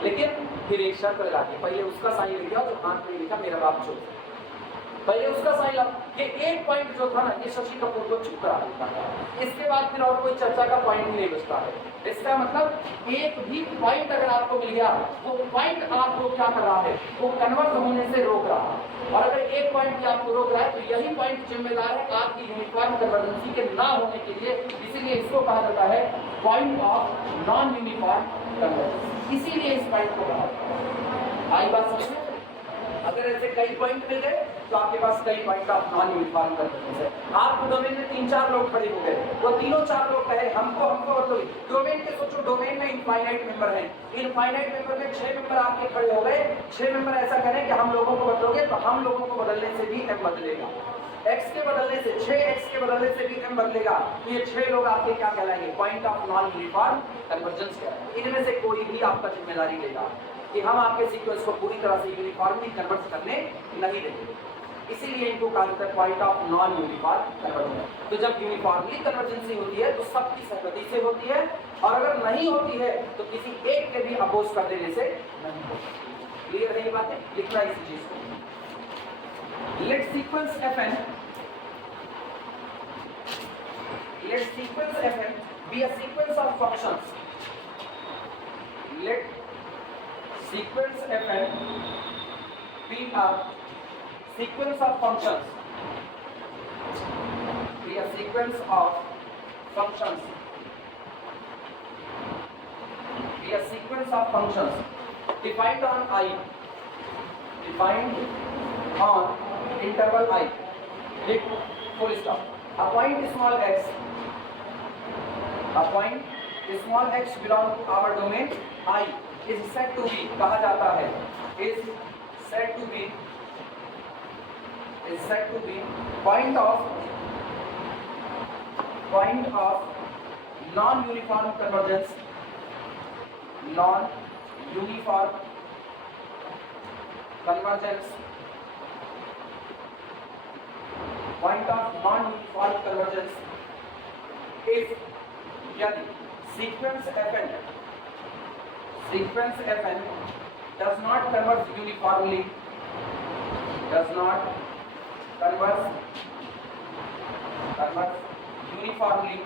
लेकिन फिर एक शर्त लगा दी, पहले उसका साइन ले लिया जो हाथ में लिखा मेरा बाप चुनो, पहले उसका साइन ला, ये एक पॉइंट जो था ना ये शशि कपूर को चुप करा देता है, इसके बाद फिर और कोई चर्चा का पॉइंट ही नहीं बचता है। इसका मतलब एक भी पॉइंट अगर आपको मिल गया, वो पॉइंट आपको क्या कर रहा है, वो कन्वर्ट होने से रोक रहा है, और अगर एक पॉइंट भी आपको रोक रहा है तो यही पॉइंट जिम्मेदार है आपकी यूनिफॉर्म कन्वर्जेंसी के ना होने के लिए, इसीलिए इसको कहा जाता है पॉइंट ऑफ नॉन यूनिफॉर्म कन्वर्जेंसी, इसीलिए इस पॉइंट को कहा जाता है। आई बात समझ में? अगर ऐसे कई पॉइंट मिल गए तो आपके पास कई point of non uniform convergence है। आपको डोमेन में 3-4 लोग खड़े हो गए, वो तीनों 4 लोग कहे हमको मतलब डोमेन के, सोचो डोमेन में इनफाइनाइट मेंबर हैं, इनफाइनाइट मेंबर में 6 मेंबर आपके खड़े हो गए, 6 मेंबर ऐसा करें कि हम लोगों को बदलोगे तो हम लोगों को बदलने से भी एम बदलेगा, x के बदलने से 6x के बदलने से भी m बदलेगा, तो ये 6 लोग आपके क्या कहलाएंगे, point of non uniform convergence कहलाएंगे। इनमें से कोई भी आपका जिम्मेदारी लेगा कि हम आपके सीक्वेंस को पूरी तरह से यूनिफॉर्मली कन्वर्ट करने नहीं देंगे, इसीलिए इनको कहा जाता है point of non uniform convergence. तो जब यूनिफॉर्मली कन्वर्जेंसी होती है तो सबकी सहमति से होती है, और अगर नहीं होती है तो किसी एक के भी अपोज कर देने से नहीं होती। क्लियर है ये बातें? लिखना इसी चीज को। Let sequence fn, let sequence fn be a sequence of functions, let sequence fn be a sequence of functions, be a sequence of functions, be a sequence of functions defined on I, defined on interval I, hit full stop. A point small x, a point small x belong to our domain I is said to be, कहा जाता है, is said to be point of non-uniform convergence, non-uniform convergence, point of non-uniform convergence if यदि sequence fn does not converge uniformly, does not converge uniformly,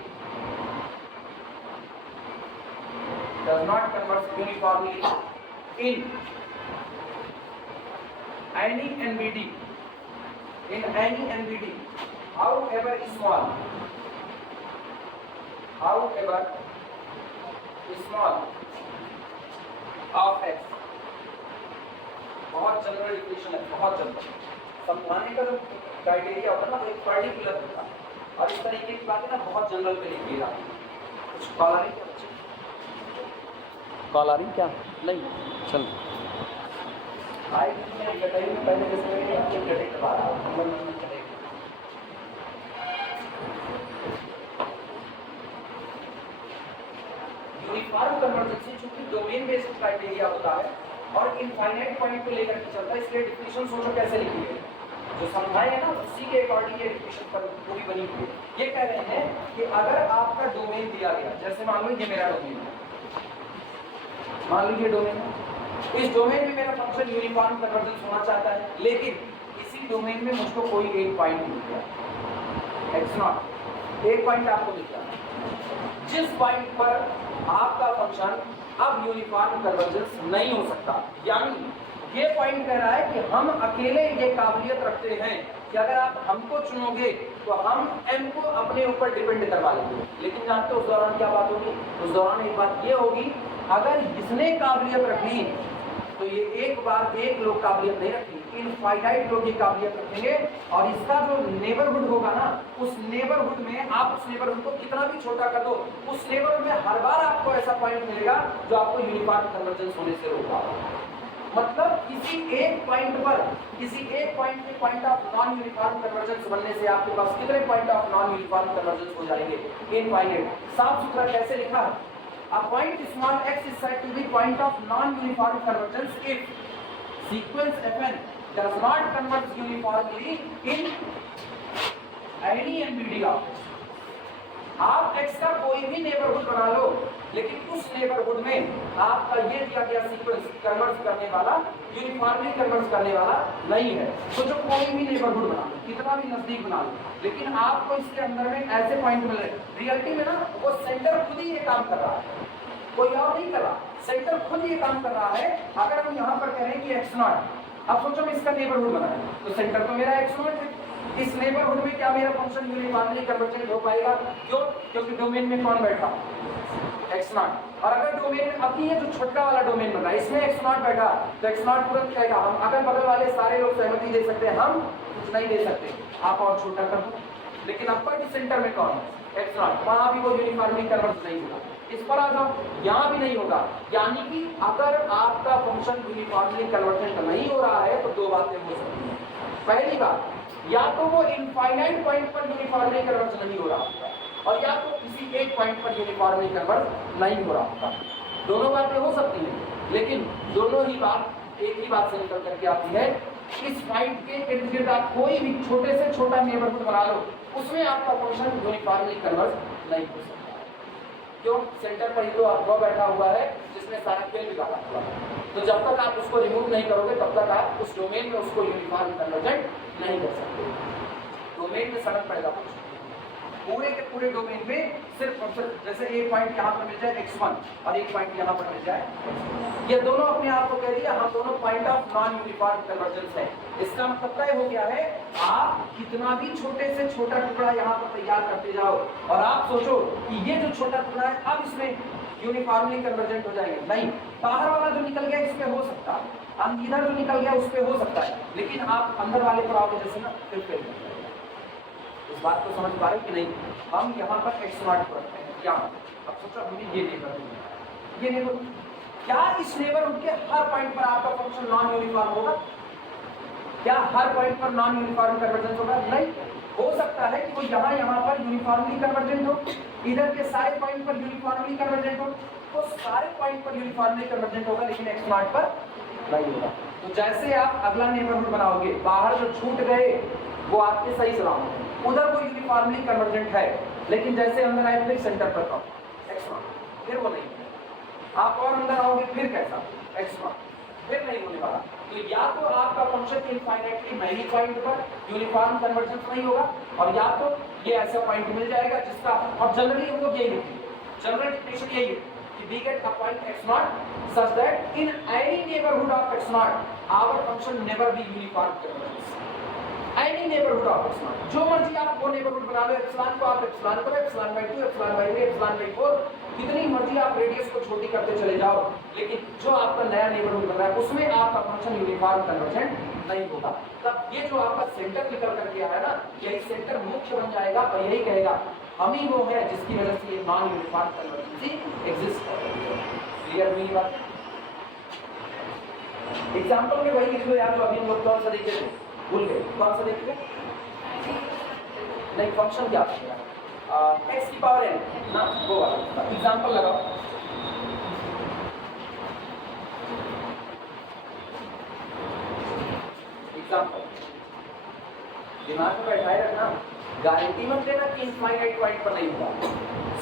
does not converge uniformly in any NVD, however small of x, बहुत जनरल इक्वेशन है, बहुत जनरल, समझाने का जो क्राइटेरिया होता है ना वो एक पर्टिकुलर होता है, और इस तरीके की बातें ना बहुत जनरल पे लिखी जाती है। कुछ कॉल आ रही क्या बच्चे? कॉल आ रही क्या? नहीं, चल पहले जैसे यूनिफॉर्म कन्वर्जेंसी चूंकि डोमेन बेस्ड क्राइटेरिया होता है और इनफाइनाइट पॉइंट को लेकर के चलता है, इसलिए डिफिनेशन सोचो कैसे लिखी है, जो समझाएंगे ना उसी के अकॉर्डिंग ये डिफिनेशन पर पूरी बनी हुई है। ये कह रहे हैं कि अगर आपका डोमेन दिया गया, जैसे मान लो ये मेरा डोमेन है, मान लीजिए डोमेन है, इस डोमेन में मेरा फंक्शन यूनिफॉर्म कन्वर्जेंस होना चाहता है, लेकिन इसी डोमेन में मुझको कोई एक पॉइंट मिल गया x0, एक पॉइंट आपको मिल गया, जिस पॉइंट पर आपका फंक्शन अब यूनिफॉर्म कन्वर्जेंस नहीं हो सकता, यानी ये पॉइंट कह रहा है कि हम अकेले ये काबिलियत रखते हैं कि अगर आप हमको चुनोगे तो हम m को अपने ऊपर डिपेंड करवा लेंगे। लेकिन जानते हो उस दौरान क्या बात होगी? उस दौरान एक बात ये होगी, अगर इसने काबिलियत रखी तो ये एक बार एक लोग काबिलियत नहीं रखेंगे, इनफाइनाइट लोग ये काबिलियत रखेंगे, और इसका जो नेबरहुड होगा ना, उस नेबरहुड में आप उस नेबरहुड को कितना भी छोटा कर दो, उस नेबरहुड में हर बार आपको ऐसा पॉइंट मिलेगा जो आपको यूनिफॉर्म कन्वर्जेंस होने से रोका। मतलब किसी एक पॉइंट पे point of non uniform convergence बनने से आपके पास कितने point of non uniform convergence हो जाएंगे? इनफाइनाइट। साफ सुथरा कैसे लिखा? A point small x is said to be point of non-uniform convergence if sequence fn does not converge uniformly in any NBD of x। आप x का कोई भी नेबरहुड बना लो, लेकिन उस नेबरहुड में आपका ये दिया गया सीक्वेंस कन्वर्ज करने वाला, यूनिफॉर्मली कन्वर्ज करने वाला नहीं है, तो जो कोई भी नेबरहुड बना लो, कितना भी नजदीक बना लो, लेकिन आपको इसके अंदर में ऐसे पॉइंट मिल रहे हैं, रियलिटी में ना वो सेंटर खुद ही ये काम कर रहा है, कोई और नहीं कर रहा, सेंटर खुद ये काम कर रहा है। अगर हम यहाँ पर कह रहे हैं कि x0, अब सोचो मैं इसका नेबरहुड बनाया, तो सेंटर तो मेरा x0 है, इस नेबरहुड में क्या मेरा फंक्शन यूनिफॉर्मली कन्वर्जेंट हो पाएगा? क्यों? क्योंकि डोमेन में कौन बैठा? x0। और अगर डोमेन में अभी ये जो छोटा वाला डोमेन बना है इसमें x0 बैठा, तो x0 तुरंत कहेगा, हम अगल बगल वाले सारे लोग सहमति दे सकते हैं, हम कुछ नहीं दे सकते, आप और छोटा कर दो। लेकिन अपर की सेंटर में कौन है? x0, वहां भी वो यूनिफॉर्मली कन्वर्ज नहीं होगा। इस पर आ जाओ, यहाँ भी नहीं होगा, यानी कि अगर आपका फंक्शन यूनिफॉर्मली कन्वर्जेंट नहीं हो रहा है तो दो बातें हो सकती हैं। पहली बात, या तो वो इनफाइनाइट पॉइंट पर यूनिफॉर्मली कन्वर्ज नहीं हो रहा होगा, और या तो किसी एक पॉइंट पर यूनिफॉर्मली कन्वर्ज नहीं हो रहा होगा। दोनों बातें हो सकती हैं, लेकिन दोनों ही बात एक ही बात से निकल करके आती है, इस पॉइंट के इर्द गिर्द आप कोई भी छोटे से छोटा नेबरहुड बना लो, उसमें आपका फंक्शन यूनिफॉर्मली कन्वर्ज नहीं हो सकता। क्यों? सेंटर पर ही तो आपका बैठा हुआ है जिसमें सारा खेल बिगाड़ा हुआ है, तो जब तक आप उसको रिमूव नहीं करोगे तब तक आप उस डोमेन में उसको यूनिफॉर्म कन्वर्जेंट नहीं कर सकते। डोमेन में सड़क पड़ेगा, पूरे के पूरे डोमेन में सिर्फ फंक्शन, जैसे एक पॉइंट यहाँ पर मिल जाए x1 और एक पॉइंट यहाँ पर मिल जाए, ये दोनों अपने आप को कह दिया हम दोनों point of non uniform convergence है। इसका मतलब तय हो गया है, आप कितना भी छोटे से छोटा टुकड़ा यहाँ पर तैयार करते जाओ और आप सोचो कि ये जो छोटा टुकड़ा है अब इसमें यूनिफॉर्मली कन्वर्जेंट हो जाएगा, नहीं, बाहर वाला जो निकल गया इस पे हो सकता है, इधर जो निकल गया उस पे हो सकता है, लेकिन आप अंदर वाले पर आओगे जैसे ना फिर फेल कर जाएगा। इस बात को समझ पा रहे कि नहीं? हम यहाँ पर x0 को रखते हैं, क्या अब सोचो हमने ये नेबरहुड, क्या इस नेबरहुड के हर पॉइंट पर आपका फंक्शन नॉन यूनिफॉर्म होगा? क्या हर पॉइंट पर नॉन यूनिफॉर्म कन्वर्जेंस होगा? नहीं। हो सकता है कि वो यहाँ पर यूनिफॉर्मली कन्वर्जेंट हो, इधर के सारे पॉइंट पर यूनिफॉर्मली कन्वर्जेंट हो, तो सारे पॉइंट पर यूनिफॉर्मली कन्वर्जेंट होगा, लेकिन x0 पर नहीं होगा। तो जैसे आप अगला नेबरहुड बनाओगे, बाहर जो छूट गए वो आपके सही सलामत है, उधर वो यूनिफॉर्मली कन्वर्जेंट है, लेकिन जैसे अंदर आए फिर सेंटर पर कहो x0, फिर वो नहीं, आप और अंदर आओगे फिर कैसा x0, फिर नहीं होने वाला। तो या तो आपका फंक्शन इनफाइनाइटली मैनी पॉइंट पर यूनिफॉर्म कन्वर्जेंस नहीं होगा, और या तो ये ऐसा पॉइंट मिल जाएगा जिसका, और जनरली हम लोग यही लिखते हैं, जनरल डेफिनेशन यही है कि we get a point x0 such that in any neighborhood of x0 our function never be uniform convergence। Any neighbourhood of epsilon, जो मर्जी आप वो नेबरहुड बना लो, एप्सिलॉन को आप एप्सिलॉन करो, epsilon bye 2, epsilon bye 3, epsilon bye 4, कितनी मर्जी आप रेडियस को छोटी करते चले जाओ, लेकिन जो आपका नया नेबरहुड बन रहा है उसमें आपका फंक्शन यूनिफॉर्म कन्वर्जेंट नहीं होगा। तब ये जो आपका सेंटर निकल करके आया ना, यही सेंटर मुख्य बन जाएगा और यही कहेगा हम ही वो है जिसकी वजह से ये नॉन यूनिफॉर्म कन्वर्जेंसी एग्जिस्ट कर रही है। क्लियर हुई बात? एग्जांपल में वही लिख लो यार, जो अभी हम लोग कौन सा देखे थे, भूल गए, कौन सा देखे थे? नहीं, फंक्शन क्या है? x की पावर n ना, वो वाला एग्जांपल लगाओ। एग्जांपल दिमाग में बैठाए रखना, गारंटी मत देना कि इनफाइनाइट पॉइंट पर नहीं होगा।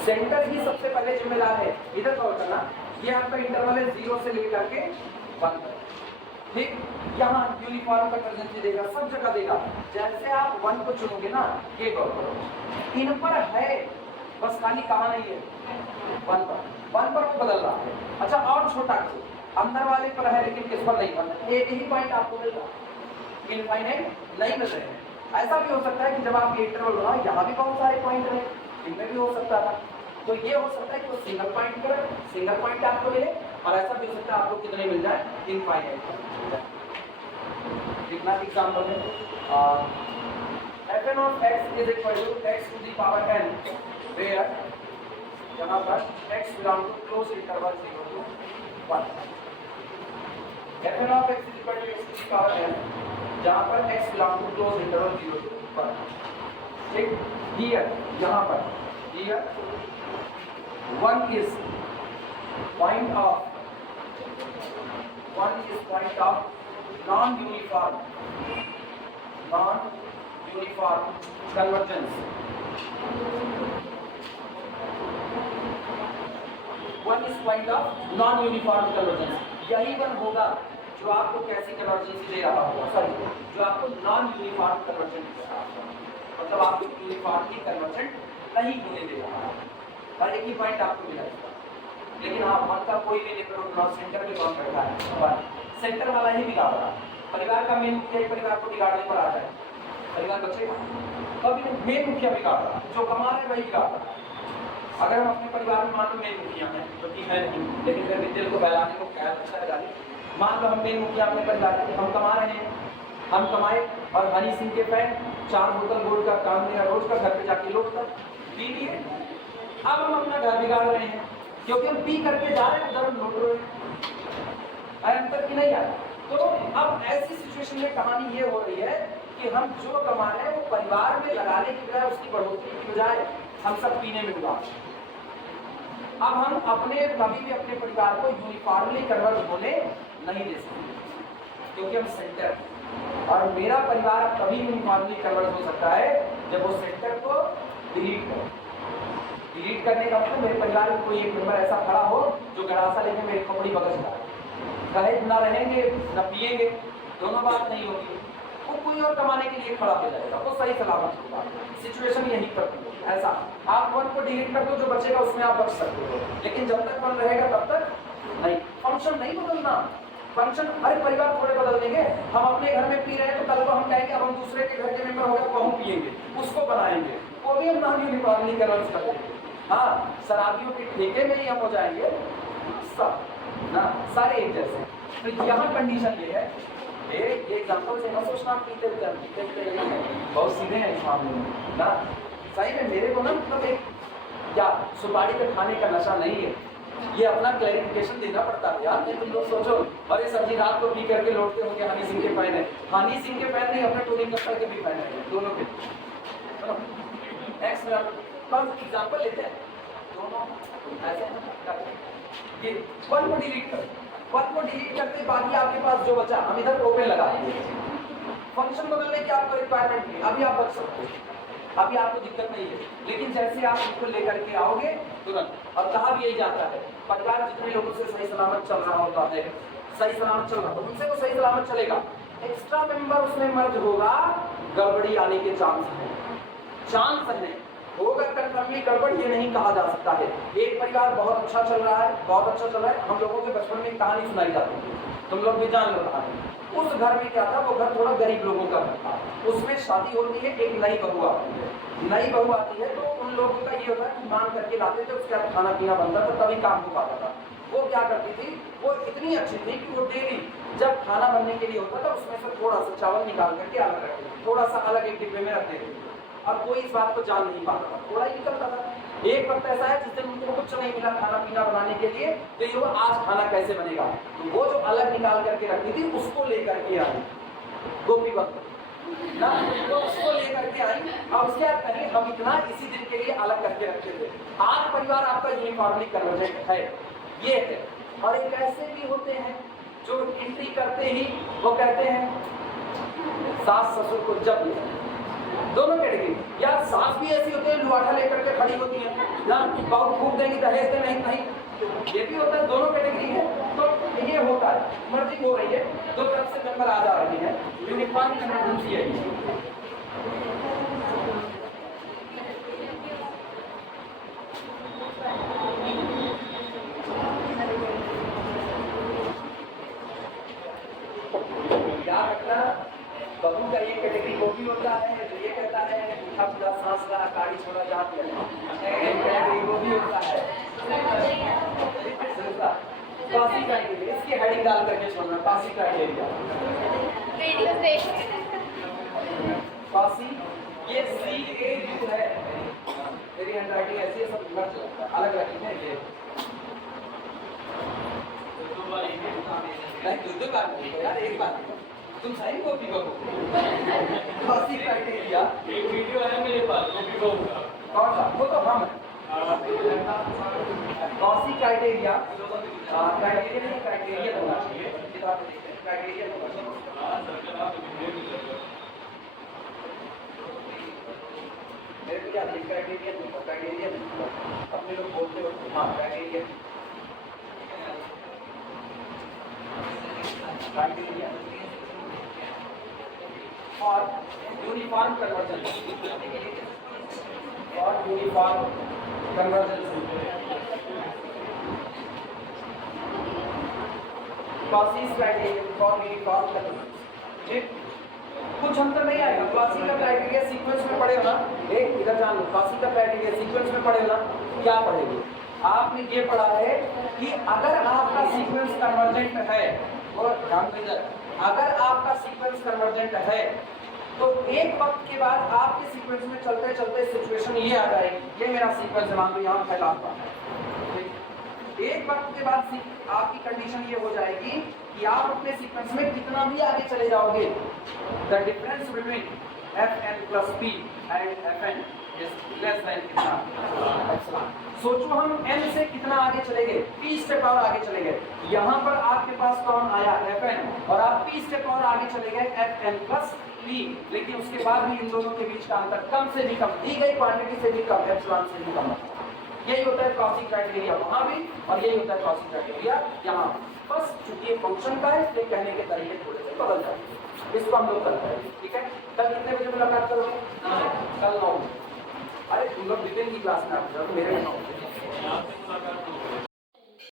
सेंटर ही सबसे पहले जिम्मेदार है। इधर कॉल करना, ये आपका इंटरवल है 0 से लेकर के 1 तक, ठीक? यहाँ यूनिफॉर्म कन्वर्जेंसी देगा, सब जगह देगा। जैसे आप 1 को चुनोगे ना, ये कॉल करो, इन पर है, बस खाली कहाँ नहीं है, 1 पर वो बदल रहा है। अच्छा, और छोटा अंदर वाले पर है लेकिन किस पर नहीं बदल, एक ही पॉइंट आपको मिल रहा, इनफाइनाइट नहीं मिल रहे हैं। ऐसा भी हो सकता है कि जब आप ये इंटरवल बनाओ, यहाँ भी बहुत सारे पॉइंट रहे, इनमें भी हो सकता था। तो ये हो सकता है कि वो सिंगल पॉइंट आपको मिले, और ऐसा भी हो सकता है आपको कितने मिल जाए, इनफाइनाइट। कितना एग्जांपल है, fn of x is equal to x to the power n, where यहाँ पर x belong to closed interval 0 to 1। fn of x is equal to x to the power n, जहाँ पर x belong to closed interval 0 to 1। ठीक, here यहाँ पर here 1 is point of non-uniform convergence। 1 is point of non-uniform convergence, यही 1 होगा जो आपको कैसी कन्वर्जेंसी दे रहा होगा, सॉरी, जो आपको नॉन यूनिफॉर्म कन्वर्जेंट दे रहा होगा, मतलब आपको यूनिफॉर्मली कन्वर्जेंट नहीं होने दे रहा है। हर एक ही पॉइंट आपको मिला है, लेकिन हाँ 1 का कोई भी नेबरहुड नॉन सेंटर में कौन बैठा है, सेंटर वाला ही बिगाड़ रहा है। परिवार का मेन मुखिया परिवार को बिगाड़ने पर आ जाए, परिवार बचेगा कभी नहीं। मेन मुखिया बिगाड़ रहा है, जो कमा रहे वही बिगाड़ रहा है। अगर हम अपने परिवार में मान लो मेन मुखिया हैं, जो कि है नहीं, लेकिन फिर विद्यालय को बहलाने को क्या अच्छा लगा, मान लो हम मेन मुखिया अपने परिवार के, हम कमा रहे हैं, हम कमाए और हनी सिंह के फैन 4 बोतल गोल्ड का काम दिया रोज का, घर पे जाके लौट कर पी लिए। अब हम अपना घर बिगाड़ रहे हैं क्योंकि हम पी करके जा रहे हैं, उधर लौट रहे हैं, अंतर की नहीं आया। तो अब ऐसी सिचुएशन में कहानी ये हो रही है कि हम जो कमा रहे हैं वो परिवार में लगाने की बजाय, उसकी बढ़ोतरी की बजाय हम सब पीने में डुबा। अब हम अपने कभी भी अपने परिवार को यूनिफॉर्मली कन्वर्ट होने नहीं दे सकते, क्योंकि हम सेंटर, और मेरा परिवार कभी यूनिफॉर्मली कन्वर्ट हो सकता है जब वो सेंटर को डिलीट करो। डिलीट करने का मतलब मेरे परिवार में कोई एक मेंबर ऐसा खड़ा हो जो गड़ासा लेके मेरे कपड़ी बगस रहा है, कहे ना रहेंगे ना पिएंगे, दोनों बात नहीं होगी, वो कोई और कमाने के लिए खड़ा हो जाएगा, वो सही सलामत होगा। सिचुएशन यही पर ऐसा, आप 1 को डिलीट कर दो, जो बचेगा उसमें आप बच सकते हो, लेकिन जब तक 1 रहेगा तब तक नहीं। फंक्शन नहीं बदलना, फंक्शन हर परिवार थोड़े बदल देंगे। हम अपने घर में पी रहे हैं तो कल को हम कहेंगे अब हम दूसरे के घर के मेंबर हो गए तो हम पिएंगे, उसको बनाएंगे, वो भी हम नॉन यूनिफॉर्मली कन्वर्ट कर देंगे। हाँ, शराबियों के ठेके में ही हम हो जाएंगे सब ना, सारे एक जैसे। तो यहाँ कंडीशन ये है, ये एग्जांपल से ना सोचना पीते बहुत सीधे हैं इस मामले में ना। सही में मेरे को ना मतलब एक क्या सुपारी का खाने का नशा नहीं है, ये अपना क्लैरिफिकेशन देना पड़ता है यार। नहीं तुम लोग सोचो अरे सब्जी रात को पी करके लौटते होंगे, हनी सिंह के फैन है, हनी सिंह के फैन नहीं, अपने टोनी कक्कड़ के भी फैन है, दोनों के। एग्जाम्पल लेते हैं दोनों ऐसे ये 1 को डिलीट कर, 1 को डिलीट करते बाकी आपके पास जो बचा हम इधर ओपन लगा दिए। फंक्शन बदलने की आपको रिक्वायरमेंट नहीं, अभी आप बच सकते हो, अभी आपको दिक्कत नहीं है। लेकिन जैसे आप इसको लेकर के आओगे तुरंत, और कहा भी यही जाता है परिवार जितने लोगों से सही सलामत चल रहा होता है, सही सलामत चल रहा, तो उनसे वो सही सलामत चलेगा। एक्स्ट्रा मेंबर उसमें मर्ज होगा, गड़बड़ी आने के चांस है, होगा कन्फर्मली गड़बड़ ये नहीं कहा जा सकता है। एक परिवार बहुत अच्छा चल रहा है, बहुत अच्छा चल रहा है। हम लोगों के बचपन में कहानी सुनाई जाती थी, तुम लोग भी जान लो कहानी। उस घर में क्या था, वो घर थोड़ा गरीब लोगों का घर था। उसमें शादी होती है, एक नई बहू आती है। नई बहू आती है तो उन लोगों का ये होता है कि मांग करके लाते थे, उसके बाद खाना पीना बनता था, तभी काम हो पाता था। वो क्या करती थी, वो इतनी अच्छी थी कि वो डेली जब खाना बनने के लिए होता था उसमें से थोड़ा सा चावल निकाल करके अलग रखती थी, थोड़ा सा अलग एक डिब्बे में रख देती थी। अब कोई इस बात को जान नहीं पाता था, थोड़ा ही निकलता था। एक वक्त ऐसा है जिस दिन उनको कुछ नहीं मिला खाना पीना बनाने के लिए, तो ये आज खाना कैसे बनेगा, तो वो जो अलग निकाल करके रखती थी उसको लेकर के आई गोपी वक्त ना, तो उसको लेकर के आई। अब उसके बाद कहीं हम इतना इसी दिन के लिए अलग करके रखते थे। आज परिवार आपका यूनिफॉर्मली कन्वर्जेंट है, ये है। और एक ऐसे भी होते हैं जो एंट्री करते ही वो कहते हैं सास ससुर को जब ले, दोनों कैटेगरी। या सास भी ऐसी होती है, लुआठा लेकर के खड़ी होती है ना, बहुत फूक देंगी, दहेज दे नहीं नहीं, ये भी होता है, दोनों कैटेगरी है। तो ये होता है, मर्जिंग हो रही है, दो तरफ से मेंबर आ जा रही है, यूनिफॉर्म कन्वर्जेंसी है। बहू का ये कैटेगरी को भी होता है, तो ये कहता है मीठा पूरा सांस का गाड़ी छोड़ा जात कैटेगरी को भी होता है। पासी क्राइटेरिया, इसकी हेडिंग डाल करके छोड़ना, पासी क्राइटेरिया। पासी ये CA जो है, मेरी हैंडराइटिंग ऐसी है, सब उलट लगता है, अलग रखी है ये नहीं, दो बार नहीं यार, एक बार तुम सही कॉपी करो। पासी क्राइटेरिया एक वीडियो है मेरे पास, कॉपी करो कौन सा, वो तो हम पासी क्राइटेरिया, क्राइटेरिया नहीं क्राइटेरिया होना चाहिए, क्राइटेरिया होना चाहिए। मेरे को याद है क्राइटेरिया नहीं, क्राइटेरिया नहीं, अपने लोग बोलते हो हाँ क्राइटेरिया और यूनिफॉर्म कन्वर्जेंस और uniform convergence classes criteria for uniform convergence. ठीक, कुछ अंतर नहीं आएगा। क्लासिक का क्राइटेरिया सीक्वेंस में पढ़े हो ना, एक इधर जान लो, क्लासिक का क्राइटेरिया सीक्वेंस में पढ़े हो ना, क्या पढ़ेंगे आपने ये पढ़ा है कि अगर आपका सीक्वेंस कन्वर्जेंट है, और ध्यान दीजिए, अगर आपका सीक्वेंस कन्वर्जेंट है तो एक वक्त के बाद आपके सीक्वेंस में चलते चलते सिचुएशन ये आ जाएगी, ये मेरा सीक्वेंस है, मान लो यहाँ फैलाता है, एक वक्त के बाद आपकी कंडीशन ये हो जाएगी कि आप अपने सीक्वेंस में कितना भी आगे चले जाओगे, the difference between Fn plus P and Fn is less than कितना एप्सिलॉन। सोचो हम n से कितना आगे चले गए, p स्टेप और आगे चले गए, यहाँ पर आपके पास कौन आया Fn, और आप p स्टेप और आगे चले गए Fn plus P, लेकिन उसके बाद भी इन दोनों के बीच का अंतर कम से भी कम, दी गई क्वांटिटी से भी कम, एप्सिलॉन से भी कम। यही होता है क्लासिक क्राइटेरिया वहाँ भी, और यही होता है क्लासिक क्राइटेरिया यहाँ। बस चूंकि ये फंक्शन का है इसलिए कहने के तरीके थोड़े से बदल जाते हैं, इसको हम लोग करते हैं। ठीक है, कल कितने बजे मुलाकात करोगे? कल 9 बजे। अरे तुम लोग विपिन की क्लास में आते हो, मेरे में 9 बजे।